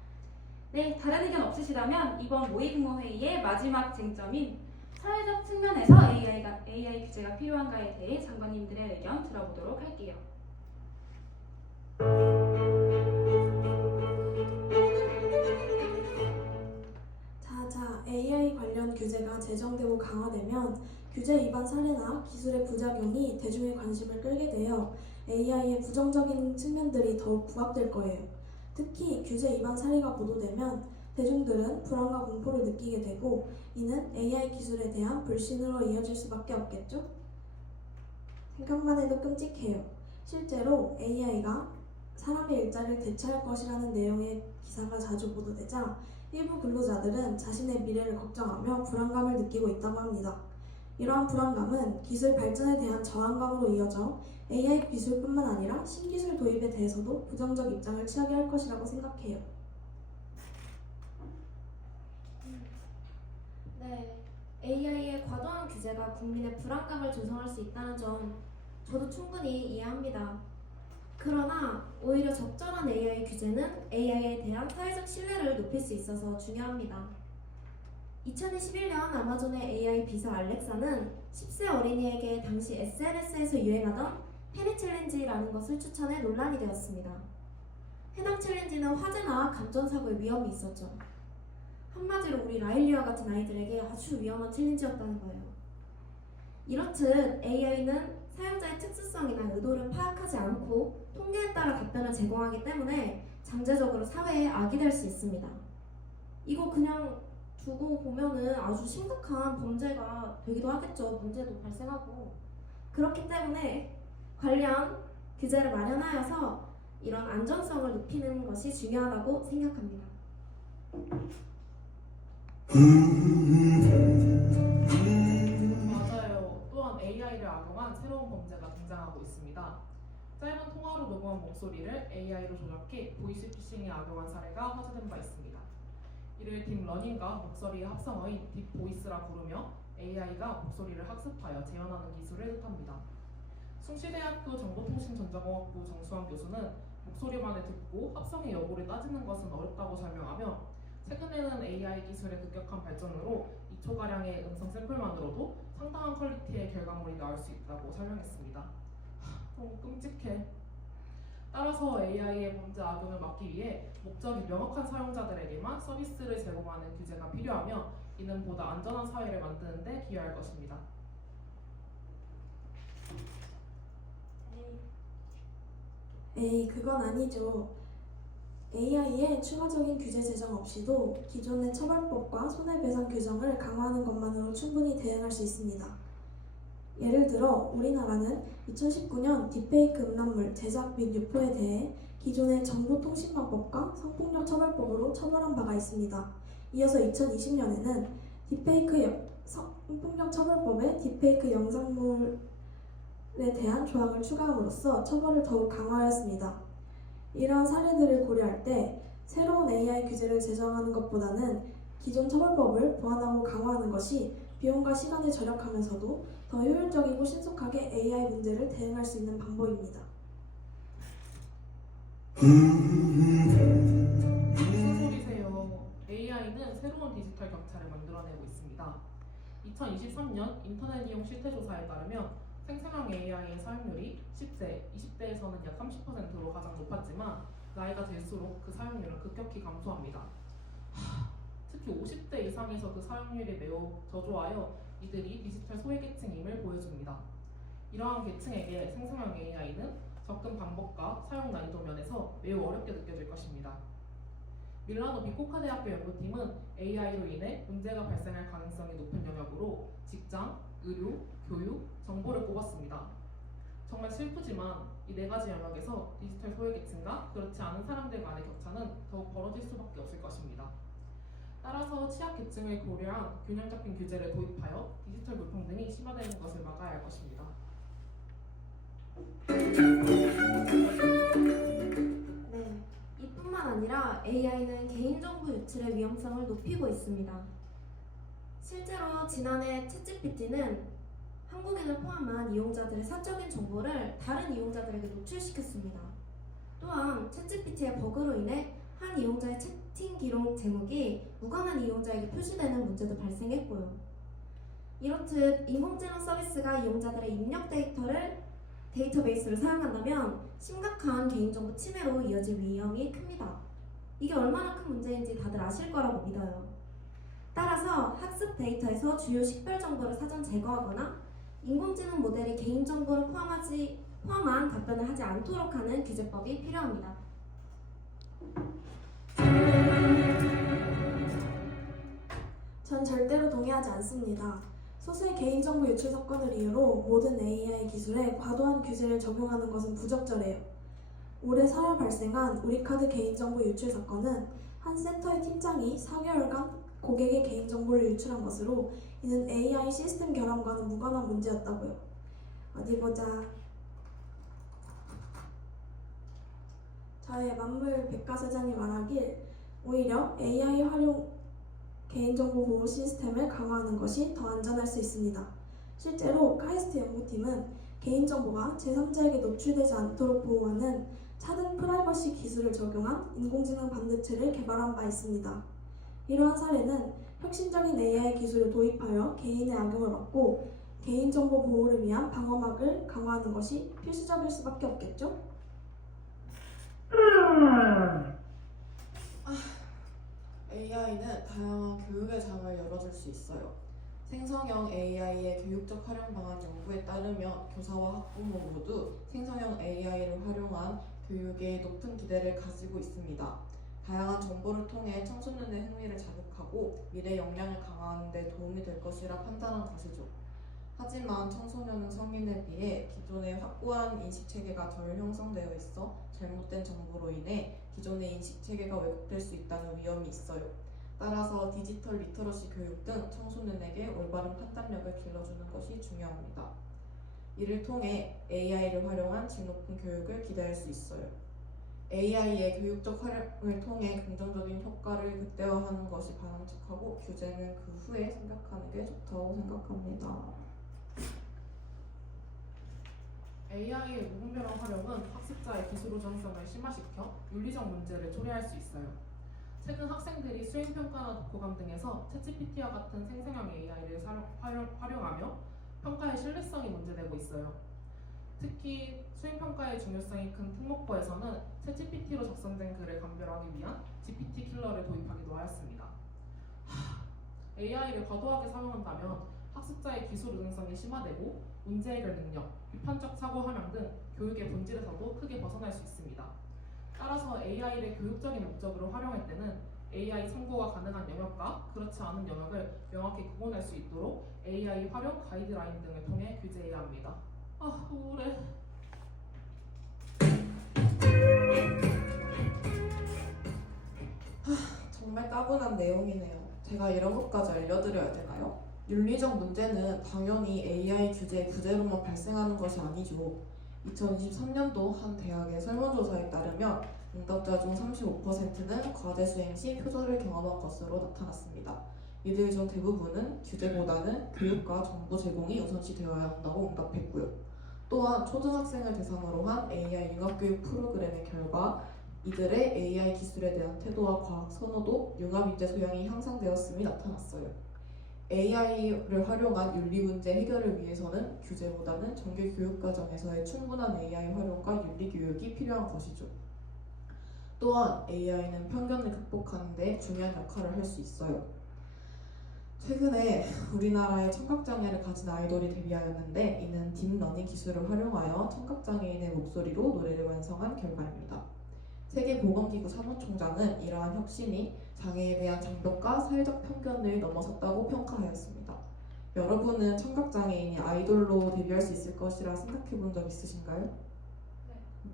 네, 다른 의견 없으시다면 이번 모의국무회의의 마지막 쟁점인 사회적 측면에서 AI 규제가 필요한가에 대해 장관님들의 의견 들어보도록 할게요. 자, AI 관련 규제가 제정되고 강화되면 규제 위반 사례나 기술의 부작용이 대중의 관심을 끌게 되어 AI의 부정적인 측면들이 더욱 부각될 거예요. 특히 규제 위반 사례가 보도되면 대중들은 불안과 공포를 느끼게 되고 이는 AI 기술에 대한 불신으로 이어질 수밖에 없겠죠? 생각만 해도 끔찍해요. 실제로 AI가 사람의 일자리를 대체할 것이라는 내용의 기사가 자주 보도되자 일부 근로자들은 자신의 미래를 걱정하며 불안감을 느끼고 있다고 합니다. 이러한 불안감은 기술 발전에 대한 저항감으로 이어져 AI 기술뿐만 아니라 신기술 도입에 대해서도 부정적 입장을 취하게 할 것이라고 생각해요. 네, AI의 과도한 규제가 국민의 불안감을 조성할 수 있다는 점 저도 충분히 이해합니다. 그러나 오히려 적절한 AI 규제는 AI에 대한 사회적 신뢰를 높일 수 있어서 중요합니다. 2021년 아마존의 AI 비서 알렉사는 10세 어린이에게 당시 SNS에서 유행하던 페니 챌린지라는 것을 추천해 논란이 되었습니다. 해당 챌린지는 화재나 감전사고의 위험이 있었죠. 한마디로 우리 라일리와 같은 아이들에게 아주 위험한 챌린지였다는 거예요. 이렇듯 AI는 사용자의 특수성이나 의도를 파악하지 않고 통계에 따라 답변을 제공하기 때문에 잠재적으로 사회에 악이 될 수 있습니다. 이거 그냥 두고 보면은 아주 심각한 범죄가 되기도 하겠죠. 문제도 발생하고. 그렇기 때문에 관련 규제를 마련하여서 이런 안전성을 높이는 것이 중요하다고 생각합니다. 맞아요. 또한 AI를 악용한 새로운 범죄가 등장하고 있습니다. 짧은 통화로 녹음한 목소리를 AI로 조작해 보이스피싱에 악용한 사례가 화제된 바 있습니다. 이를 딥러닝과 목소리의 합성어인 딥보이스라 부르며 AI가 목소리를 학습하여 재현하는 기술을 뜻합니다. 숭실대학교 정보통신전자공학부 정수환 교수는 목소리만을 듣고 합성의 여부를 따지는 것은 어렵다고 설명하며 최근에는 AI 기술의 급격한 발전으로 2초가량의 음성 샘플만으로도 상당한 퀄리티의 결과물이 나올 수 있다고 설명했습니다. 너무 끔찍해. 따라서 AI의 범죄 악용을 막기 위해 목적이 명확한 사용자들에게만 서비스를 제공하는 규제가 필요하며 이는 보다 안전한 사회를 만드는 데 기여할 것입니다. 에이, 그건 아니죠. AI의 추가적인 규제 제정 없이도 기존의 처벌법과 손해배상 규정을 강화하는 것만으로 충분히 대응할 수 있습니다. 예를 들어 우리나라는 2019년 딥페이크 음란물 제작 및 유포에 대해 기존의 정보통신망법과 성폭력 처벌법으로 처벌한 바가 있습니다. 이어서 2020년에는 성폭력 처벌법에 딥페이크 영상물에 대한 조항을 추가함으로써 처벌을 더욱 강화하였습니다. 이러한 사례들을 고려할 때 새로운 AI 규제를 제정하는 것보다는 기존 처벌법을 보완하고 강화하는 것이 비용과 시간을 절약하면서도 더 효율적이고 신속하게 AI 문제를 대응할 수 있는 방법입니다. 무슨 소리세요? AI는 새로운 디지털 격차를 만들어내고 있습니다. 2023년 인터넷 이용 실태 조사에 따르면 생성형 AI의 사용률이 10대, 20대에서는 약 30%로 가장 높았지만 나이가 들수록 그 사용률은 급격히 감소합니다. 특히 50대 이상에서 그 사용률이 매우 저조하여 이들이 디지털 소외계층임을 보여줍니다. 이러한 계층에게 생성형 AI는 접근 방법과 사용 난이도 면에서 매우 어렵게 느껴질 것입니다. 밀라노 비코카 대학교 연구팀은 AI로 인해 문제가 발생할 가능성이 높은 영역으로 직장, 의료, 교육, 정보를 꼽았습니다. 정말 슬프지만 이 네 가지 영역에서 디지털 소외계층과 그렇지 않은 사람들 간의 격차는 더욱 벌어질 수밖에 없을 것입니다. 따라서 취약계층을 고려한 균형 잡힌 규제를 도입하여 디지털 불평등이 심화되는 것을 막아야 할 것입니다. 네, 이뿐만 아니라 AI는 개인정보 유출의 위험성을 높이고 있습니다. 실제로 지난해 챗GPT는 한국인을 포함한 이용자들의 사적인 정보를 다른 이용자들에게 노출시켰습니다. 또한 챗GPT의 버그로 인해 한 이용자의 채팅 기록 제목이 무관한 이용자에게 표시되는 문제도 발생했고요. 이렇듯 인공지능 서비스가 이용자들의 입력 데이터베이스를 사용한다면 심각한 개인정보 침해로 이어질 위험이 큽니다. 이게 얼마나 큰 문제인지 다들 아실 거라고 믿어요. 따라서 학습 데이터에서 주요 식별 정보를 사전 제거하거나 인공지능 모델이 개인정보를 포함한 답변을 하지 않도록 하는 규제법이 필요합니다. 전 절대로 동의하지 않습니다. 소수의 개인정보 유출 사건을 이유로 모든 AI 기술에 과도한 규제를 적용하는 것은 부적절해요. 올해 4월 발생한 우리카드 개인정보 유출 사건은 한 센터의 팀장이 4개월간 고객의 개인정보를 유출한 것으로 이는 AI 시스템 결함과는 무관한 문제였다고요. 어디 보자. 저의 만물 백과사전이 말하길 오히려 AI 활용 개인정보 보호 시스템을 강화하는 것이 더 안전할 수 있습니다. 실제로 카이스트 연구팀은 개인정보가 제3자에게 노출되지 않도록 보호하는 차등 프라이버시 기술을 적용한 인공지능 반도체를 개발한 바 있습니다. 이러한 사례는 혁신적인 AI 기술을 도입하여 개인의 악용을 막고 개인정보 보호를 위한 방어막을 강화하는 것이 필수적일 수밖에 없겠죠? AI는 다양한 교육의 장을 열어줄 수 있어요. 생성형 AI의 교육적 활용 방안 연구에 따르면 교사와 학부모 모두 생성형 AI를 활용한 교육에 높은 기대를 가지고 있습니다. 다양한 정보를 통해 청소년의 행위를 자극하고 미래 역량을 강화하는 데 도움이 될 것이라 판단한 것이죠. 하지만 청소년은 성인에 비해 기존의 확고한 인식체계가 덜 형성되어 있어 잘못된 정보로 인해 기존의 인식체계가 왜곡될 수 있다는 위험이 있어요. 따라서 디지털 리터러시 교육 등 청소년에게 올바른 판단력을 길러주는 것이 중요합니다. 이를 통해 AI를 활용한 질 높은 교육을 기대할 수 있어요. AI의 교육적 활용을 통해 긍정적인 효과를 극대화하는 것이 바람직하고 규제는 그 후에 생각하는 게 좋다고 생각합니다. AI의 무분별한 활용은 학습자의 기술 우선성을 심화시켜 윤리적 문제를 초래할 수 있어요. 최근 학생들이 수행평가나 독후감 등에서 챗GPT와 같은 생성형 AI를 활용하며 평가의 신뢰성이 문제되고 있어요. 특히 수행평가의 중요성이 큰 특목고에서는 챗GPT로 작성된 글을 감별하기 위한 GPT 킬러를 도입하기도 하였습니다. AI를 과도하게 사용한다면 학습자의 기술 의존성이 심화되고 문제 해결 능력, 비판적 사고 함양 등 교육의 본질에서도 크게 벗어날 수 있습니다. 따라서 AI를 교육적인 목적으로 활용할 때는 AI 참고가 가능한 영역과 그렇지 않은 영역을 명확히 구분할 수 있도록 AI 활용 가이드라인 등을 통해 규제해야 합니다. 아, 우울해. 정말 따분한 내용이네요. 제가 이런 것까지 알려드려야 되나요? 윤리적 문제는 당연히 AI 규제의 부재로만 발생하는 것이 아니죠. 2023년도 한 대학의 설문조사에 따르면 응답자 중 35%는 과제 수행 시 표절을 경험한 것으로 나타났습니다. 이들 중 대부분은 규제보다는 교육과 정보 제공이 우선시 되어야 한다고 응답했고요. 또한 초등학생을 대상으로 한 AI 융합교육 프로그램의 결과 이들의 AI 기술에 대한 태도와 과학 선호도, 융합인재 소양이 향상되었음이 나타났어요. AI를 활용한 윤리 문제 해결을 위해서는 규제보다는 정규 교육 과정에서의 충분한 AI 활용과 윤리 교육이 필요한 것이죠. 또한 AI는 편견을 극복하는 데 중요한 역할을 할 수 있어요. 최근에 우리나라에 청각장애를 가진 아이돌이 데뷔하였는데 이는 딥러닝 기술을 활용하여 청각장애인의 목소리로 노래를 완성한 결과입니다. 세계보건기구 사무총장은 이러한 혁신이 장애에 대한 장벽과 사회적 편견을 넘어섰다고 평가하였습니다. 여러분은 청각장애인이 아이돌로 데뷔할 수 있을 것이라 생각해 본 적 있으신가요? 네.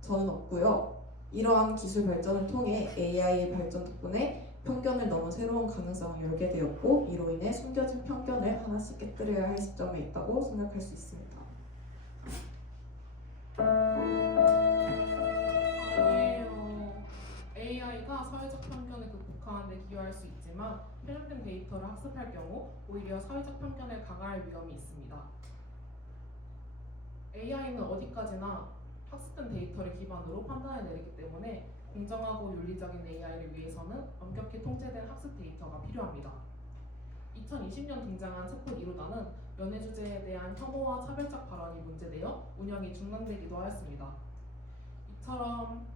저는 없고요. 이러한 기술 발전을 통해 AI의 발전 덕분에 편견을 넘은 새로운 가능성을 열게 되었고 이로 인해 숨겨진 편견을 하나씩 깨뜨려야 할 시점에 있다고 생각할 수 있습니다. AI가 사회적 편견을 극복하는 데 기여할 수 있지만 편향된 데이터를 학습할 경우 오히려 사회적 편견을 강화할 위험이 있습니다. AI는 어디까지나 학습된 데이터를 기반으로 판단을 내리기 때문에 공정하고 윤리적인 AI를 위해서는 엄격히 통제된 학습 데이터가 필요합니다. 2020년 등장한 챗봇 이루다는 연애 주제에 대한 혐오와 차별적 발언이 문제되어 운영이 중단되기도 하였습니다. 이처럼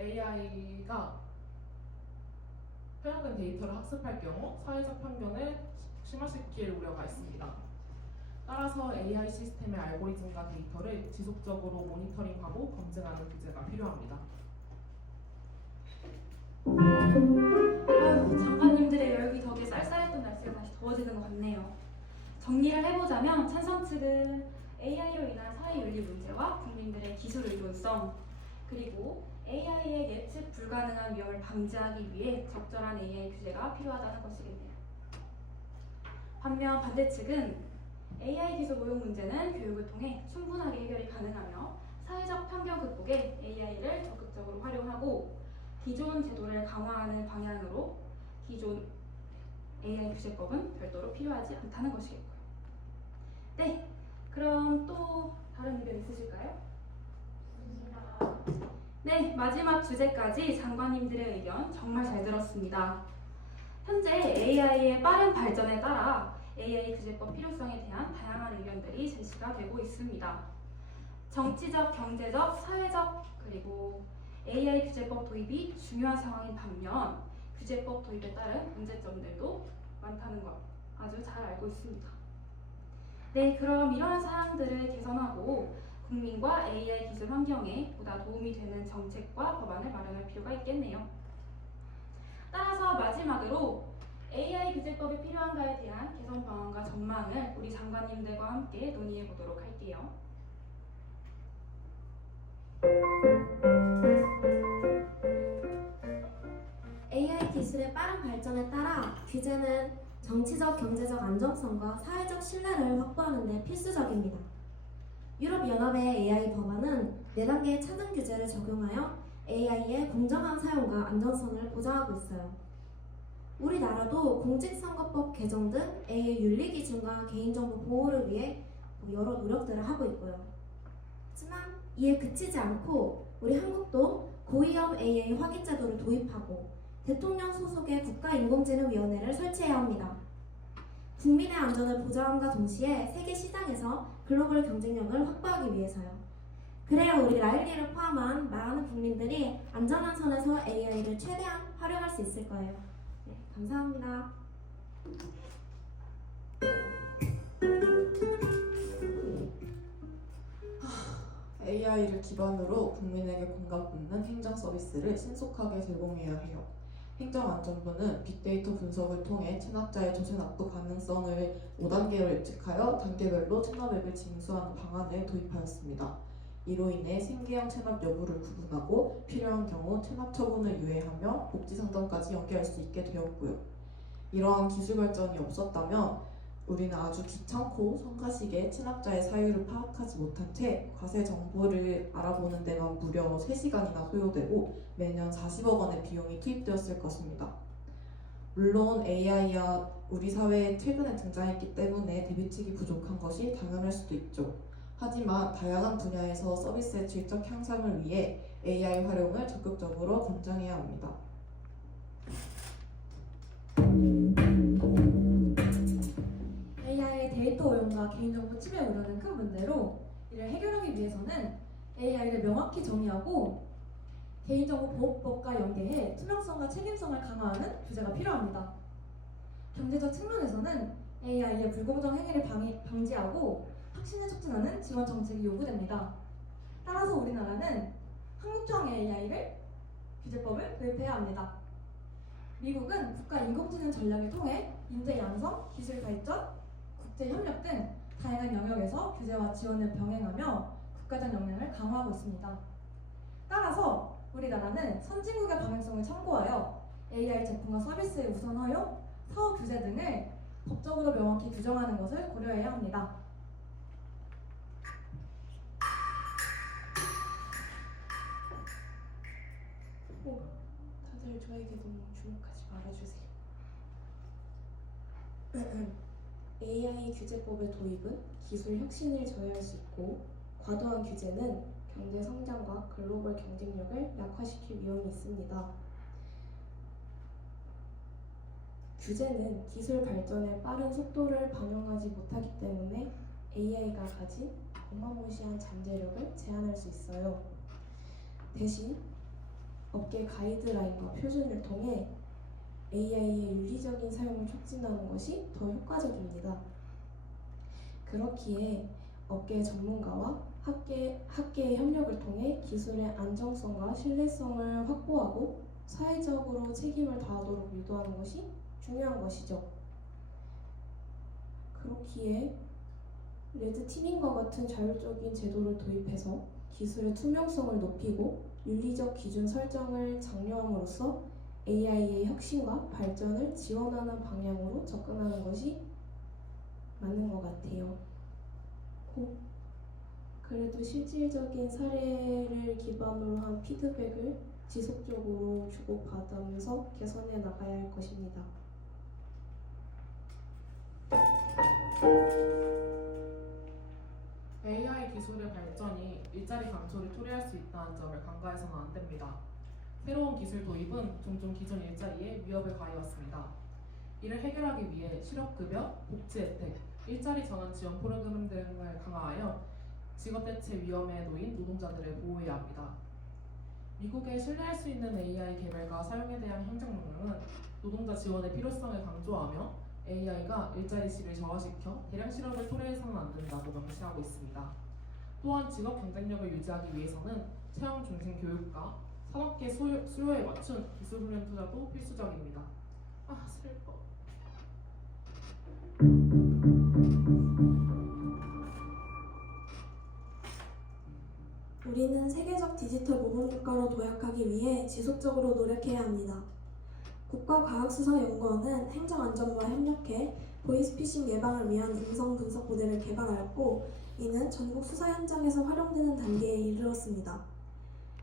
AI가 편향된 데이터를 학습할 경우 사회적 편견을 심화시킬 우려가 있습니다. 따라서 AI 시스템의 알고리즘과 데이터를 지속적으로 모니터링하고 검증하는 규제가 필요합니다. 아유, 장관님들의 열기 덕에 쌀쌀했던 날씨가 다시 더워지는 것 같네요. 정리를 해보자면 찬성 측은 AI로 인한 사회윤리 문제와 국민들의 기술 의존성, 그리고 AI의 예측 불가능한 위험을 방지하기 위해 적절한 AI 규제가 필요하다는 것이겠네요. 반면 반대 측은 AI 기술 오용 문제는 교육을 통해 충분하게 해결이 가능하며 사회적 편견 극복에 AI를 적극적으로 활용하고 기존 제도를 강화하는 방향으로 기존 AI 규제법은 별도로 필요하지 않다는 것이겠고요. 네, 그럼 또 다른 의견 있으실까요? 네, 마지막 주제까지 장관님들의 의견 정말 잘 들었습니다. 현재 AI의 빠른 발전에 따라 AI 규제법 필요성에 대한 다양한 의견들이 제시가 되고 있습니다. 정치적, 경제적, 사회적, 그리고 AI 규제법 도입이 중요한 상황인 반면 규제법 도입에 따른 문제점들도 많다는 것 아주 잘 알고 있습니다. 네, 그럼 이러한 사항들을 개선하고 국민과 AI 기술 환경에 보다 도움이 되는 정책과 법안을 마련할 필요가 있겠네요. 따라서 마지막으로 AI 규제법이 필요한가에 대한 개선 방안과 전망을 우리 장관님들과 함께 논의해 보도록 할게요. AI 기술의 빠른 발전에 따라 규제는 정치적, 경제적 안정성과 사회적 신뢰를 확보하는 데 필수적입니다. 유럽연합의 AI 법안은 4단계의 차등 규제를 적용하여 AI의 공정한 사용과 안전성을 보장하고 있어요. 우리나라도 공직선거법 개정 등 AI 윤리 기준과 개인정보 보호를 위해 여러 노력들을 하고 있고요. 하지만 이에 그치지 않고 우리 한국도 고위험 AI 확인 제도를 도입하고 대통령 소속의 국가인공지능위원회를 설치해야 합니다. 국민의 안전을 보장함과 동시에 세계 시장에서 글로벌 경쟁력을 확보하기 위해서요. 그래야 우리 라일리를 포함한 많은 국민들이 안전한 선에서 AI를 최대한 활용할 수 있을 거예요. 네, 감사합니다. AI를 기반으로 국민에게 공감받는 행정 서비스를 신속하게 제공해야 해요. 행정안전부는 빅데이터 분석을 통해 체납자의 조세 납부 가능성을 5단계로 예측하여 단계별로 체납액을 징수하는 방안을 도입하였습니다. 이로 인해 생계형 체납 여부를 구분하고 필요한 경우 체납 처분을 유예하며 복지 상담까지 연계할 수 있게 되었고요. 이러한 기술 발전이 없었다면 우리는 아주 귀찮고 성가시게 체납자의 사유를 파악하지 못한 채 과세 정보를 알아보는 데만 무려 3시간이나 소요되고 매년 40억 원의 비용이 투입되었을 것입니다. 물론 AI야 우리 사회에 최근에 등장했기 때문에 대비책이 부족한 것이 당연할 수도 있죠. 하지만 다양한 분야에서 서비스의 질적 향상을 위해 AI 활용을 적극적으로 권장해야 합니다. AI의 데이터 오용과 개인정보 침해 우려는 큰 문제로 이를 해결하기 위해서는 AI를 명확히 정의하고 개인정보보호법과 연계해 투명성과 책임성을 강화하는 규제가 필요합니다. 경제적 측면에서는 AI의 불공정 행위를 방지하고 혁신을 촉진하는 지원 정책이 요구됩니다. 따라서 우리나라는 한국형 AI를 규제법을 도입해야 합니다. 미국은 국가 인공지능 전략을 통해 인재 양성, 기술 발전, 국제 협력 등 다양한 영역에서 규제와 지원을 병행하며 국가적 역량을 강화하고 있습니다. 따라서 우리나라는 선진국의 방향성을 참고하여 AI 제품과 서비스의 우선 허용, 사후 규제 등을 법적으로 명확히 규정하는 것을 고려해야 합니다. 다들 저에게 너무 주목하지 말아주세요. AI 규제법의 도입은 기술 혁신을 저해할 수 있고 과도한 규제는 경제 성장과 글로벌 경쟁력을 약화시킬 위험이 있습니다. 규제는 기술 발전의 빠른 속도를 반영하지 못하기 때문에 AI가 가진 어마무시한 잠재력을 제한할 수 있어요. 대신 업계 가이드라인과 표준을 통해 AI의 윤리적인 사용을 촉진하는 것이 더 효과적입니다. 그렇기에 업계 전문가와 학계의 협력을 통해 기술의 안정성과 신뢰성을 확보하고 사회적으로 책임을 다하도록 유도하는 것이 중요한 것이죠. 그렇기에 레드티닝과 같은 자율적인 제도를 도입해서 기술의 투명성을 높이고 윤리적 기준 설정을 장려함으로써 AI의 혁신과 발전을 지원하는 방향으로 접근하는 것이 맞는 것 같아요. 그래도 실질적인 사례를 기반으로 한 피드백을 지속적으로 주고받으면서 개선해 나가야 할 것입니다. AI 기술의 발전이 일자리 감소를 초래할 수 있다는 점을 간과해서는 안 됩니다. 새로운 기술 도입은 종종 기존 일자리에 위협을 가해왔습니다. 이를 해결하기 위해 실업급여, 복지 혜택, 일자리 전환 지원 프로그램 등을 강화하여 직업대체 위험에 놓인 노동자들을 보호해야 합니다. 미국의 신뢰할 수 있는 AI 개발과 사용에 대한 행정명령은 노동자 지원의 필요성을 강조하며 AI가 일자리 질을 저하시켜 대량 실업을 초래해서는 안 된다고 명시하고 있습니다. 또한 직업 경쟁력을 유지하기 위해서는 채용 중심 교육과 산업계 수요에 맞춘 기술 훈련 투자도 필수적입니다. 아, 슬퍼. 우리는 세계적 디지털 모범국가로 도약하기 위해 지속적으로 노력해야 합니다. 국가과학수사연구원은 행정안전부와 협력해 보이스피싱 예방을 위한 음성 분석 모델을 개발하였고 이는 전국 수사 현장에서 활용되는 단계에 이르렀습니다.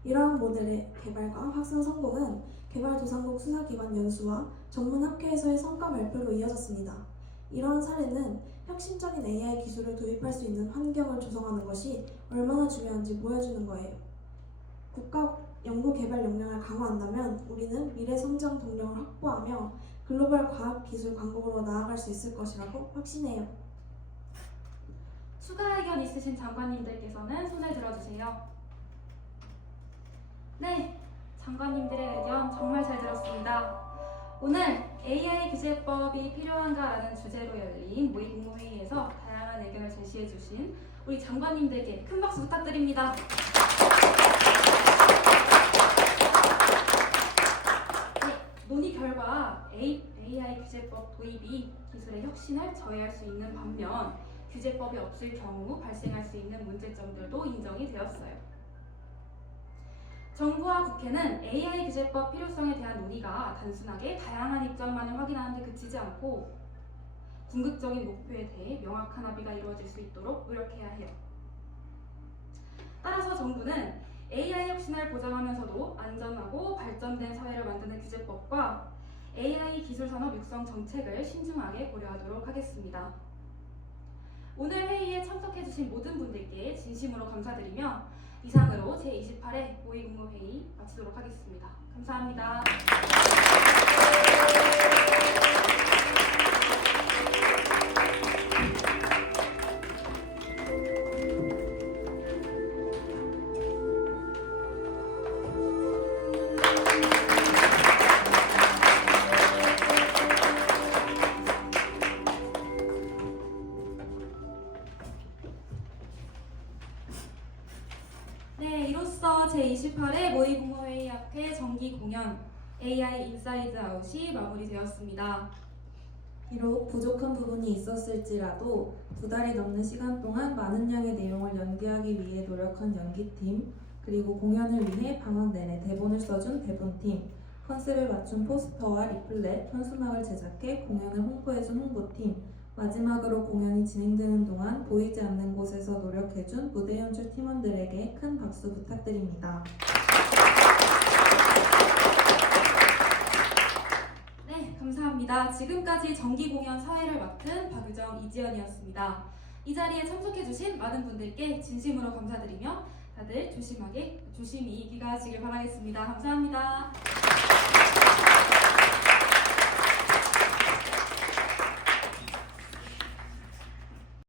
이러한 모델의 개발과 확산 성공은 개발도상국 수사기관 연수와 전문 학회에서의 성과 발표로 이어졌습니다. 이러한 사례는 혁신적인 AI 기술을 도입할 수 있는 환경을 조성하는 것이 얼마나 중요한지 보여주는 거예요. 국가 연구 개발 역량을 강화한다면 우리는 미래 성장 동력을 확보하며 글로벌 과학 기술 강국으로 나아갈 수 있을 것이라고 확신해요. 추가 의견 있으신 장관님들께서는 손을 들어주세요. 네, 장관님들의 의견 정말 잘 들었습니다. 오늘 AI 규제법이 필요한가라는 주제로 열린 모의 국무회의에서 다양한 의견을 제시해주신 우리 장관님들께 큰 박수 부탁드립니다. 논의 결과 AI 규제법 도입이 기술의 혁신을 저해할 수 있는 반면 규제법이 없을 경우 발생할 수 있는 문제점들도 인정이 되었어요. 정부와 국회는 AI 규제법 필요성에 대한 논의가 단순하게 다양한 입장만을 확인하는 데 그치지 않고 궁극적인 목표에 대해 명확한 합의가 이루어질 수 있도록 노력해야 해요. 따라서 정부는 AI 혁신을 보장하면서도 안전하고 발전된 사회를 만드는 규제법과 AI 기술산업 육성 정책을 신중하게 고려하도록 하겠습니다. 오늘 회의에 참석해주신 모든 분들께 진심으로 감사드리며 이상으로 제28회 모의국무회의 마치도록 하겠습니다. 감사합니다. 네, 이로써 제28회 모의국무회의 앞에 정기 공연 AI 인사이드 아웃이 마무리되었습니다. 비록 부족한 부분이 있었을지라도 2달이 넘는 시간 동안 많은 양의 내용을 연기하기 위해 노력한 연기팀, 그리고 공연을 위해 방학 내내 대본을 써준 대본팀, 컨셉에 맞춘 포스터와 리플렛, 현수막을 제작해 공연을 홍보해준 홍보팀, 마지막으로 공연이 진행되는 동안 보이지 않는 곳에서 노력해준 무대 연출 팀원들에게 큰 박수 부탁드립니다. 네, 감사합니다. 지금까지 정기 공연 사회를 맡은 박유정, 이지연이었습니다. 이 자리에 참석해주신 많은 분들께 진심으로 감사드리며 다들 조심히 귀가하시길 바라겠습니다. 감사합니다.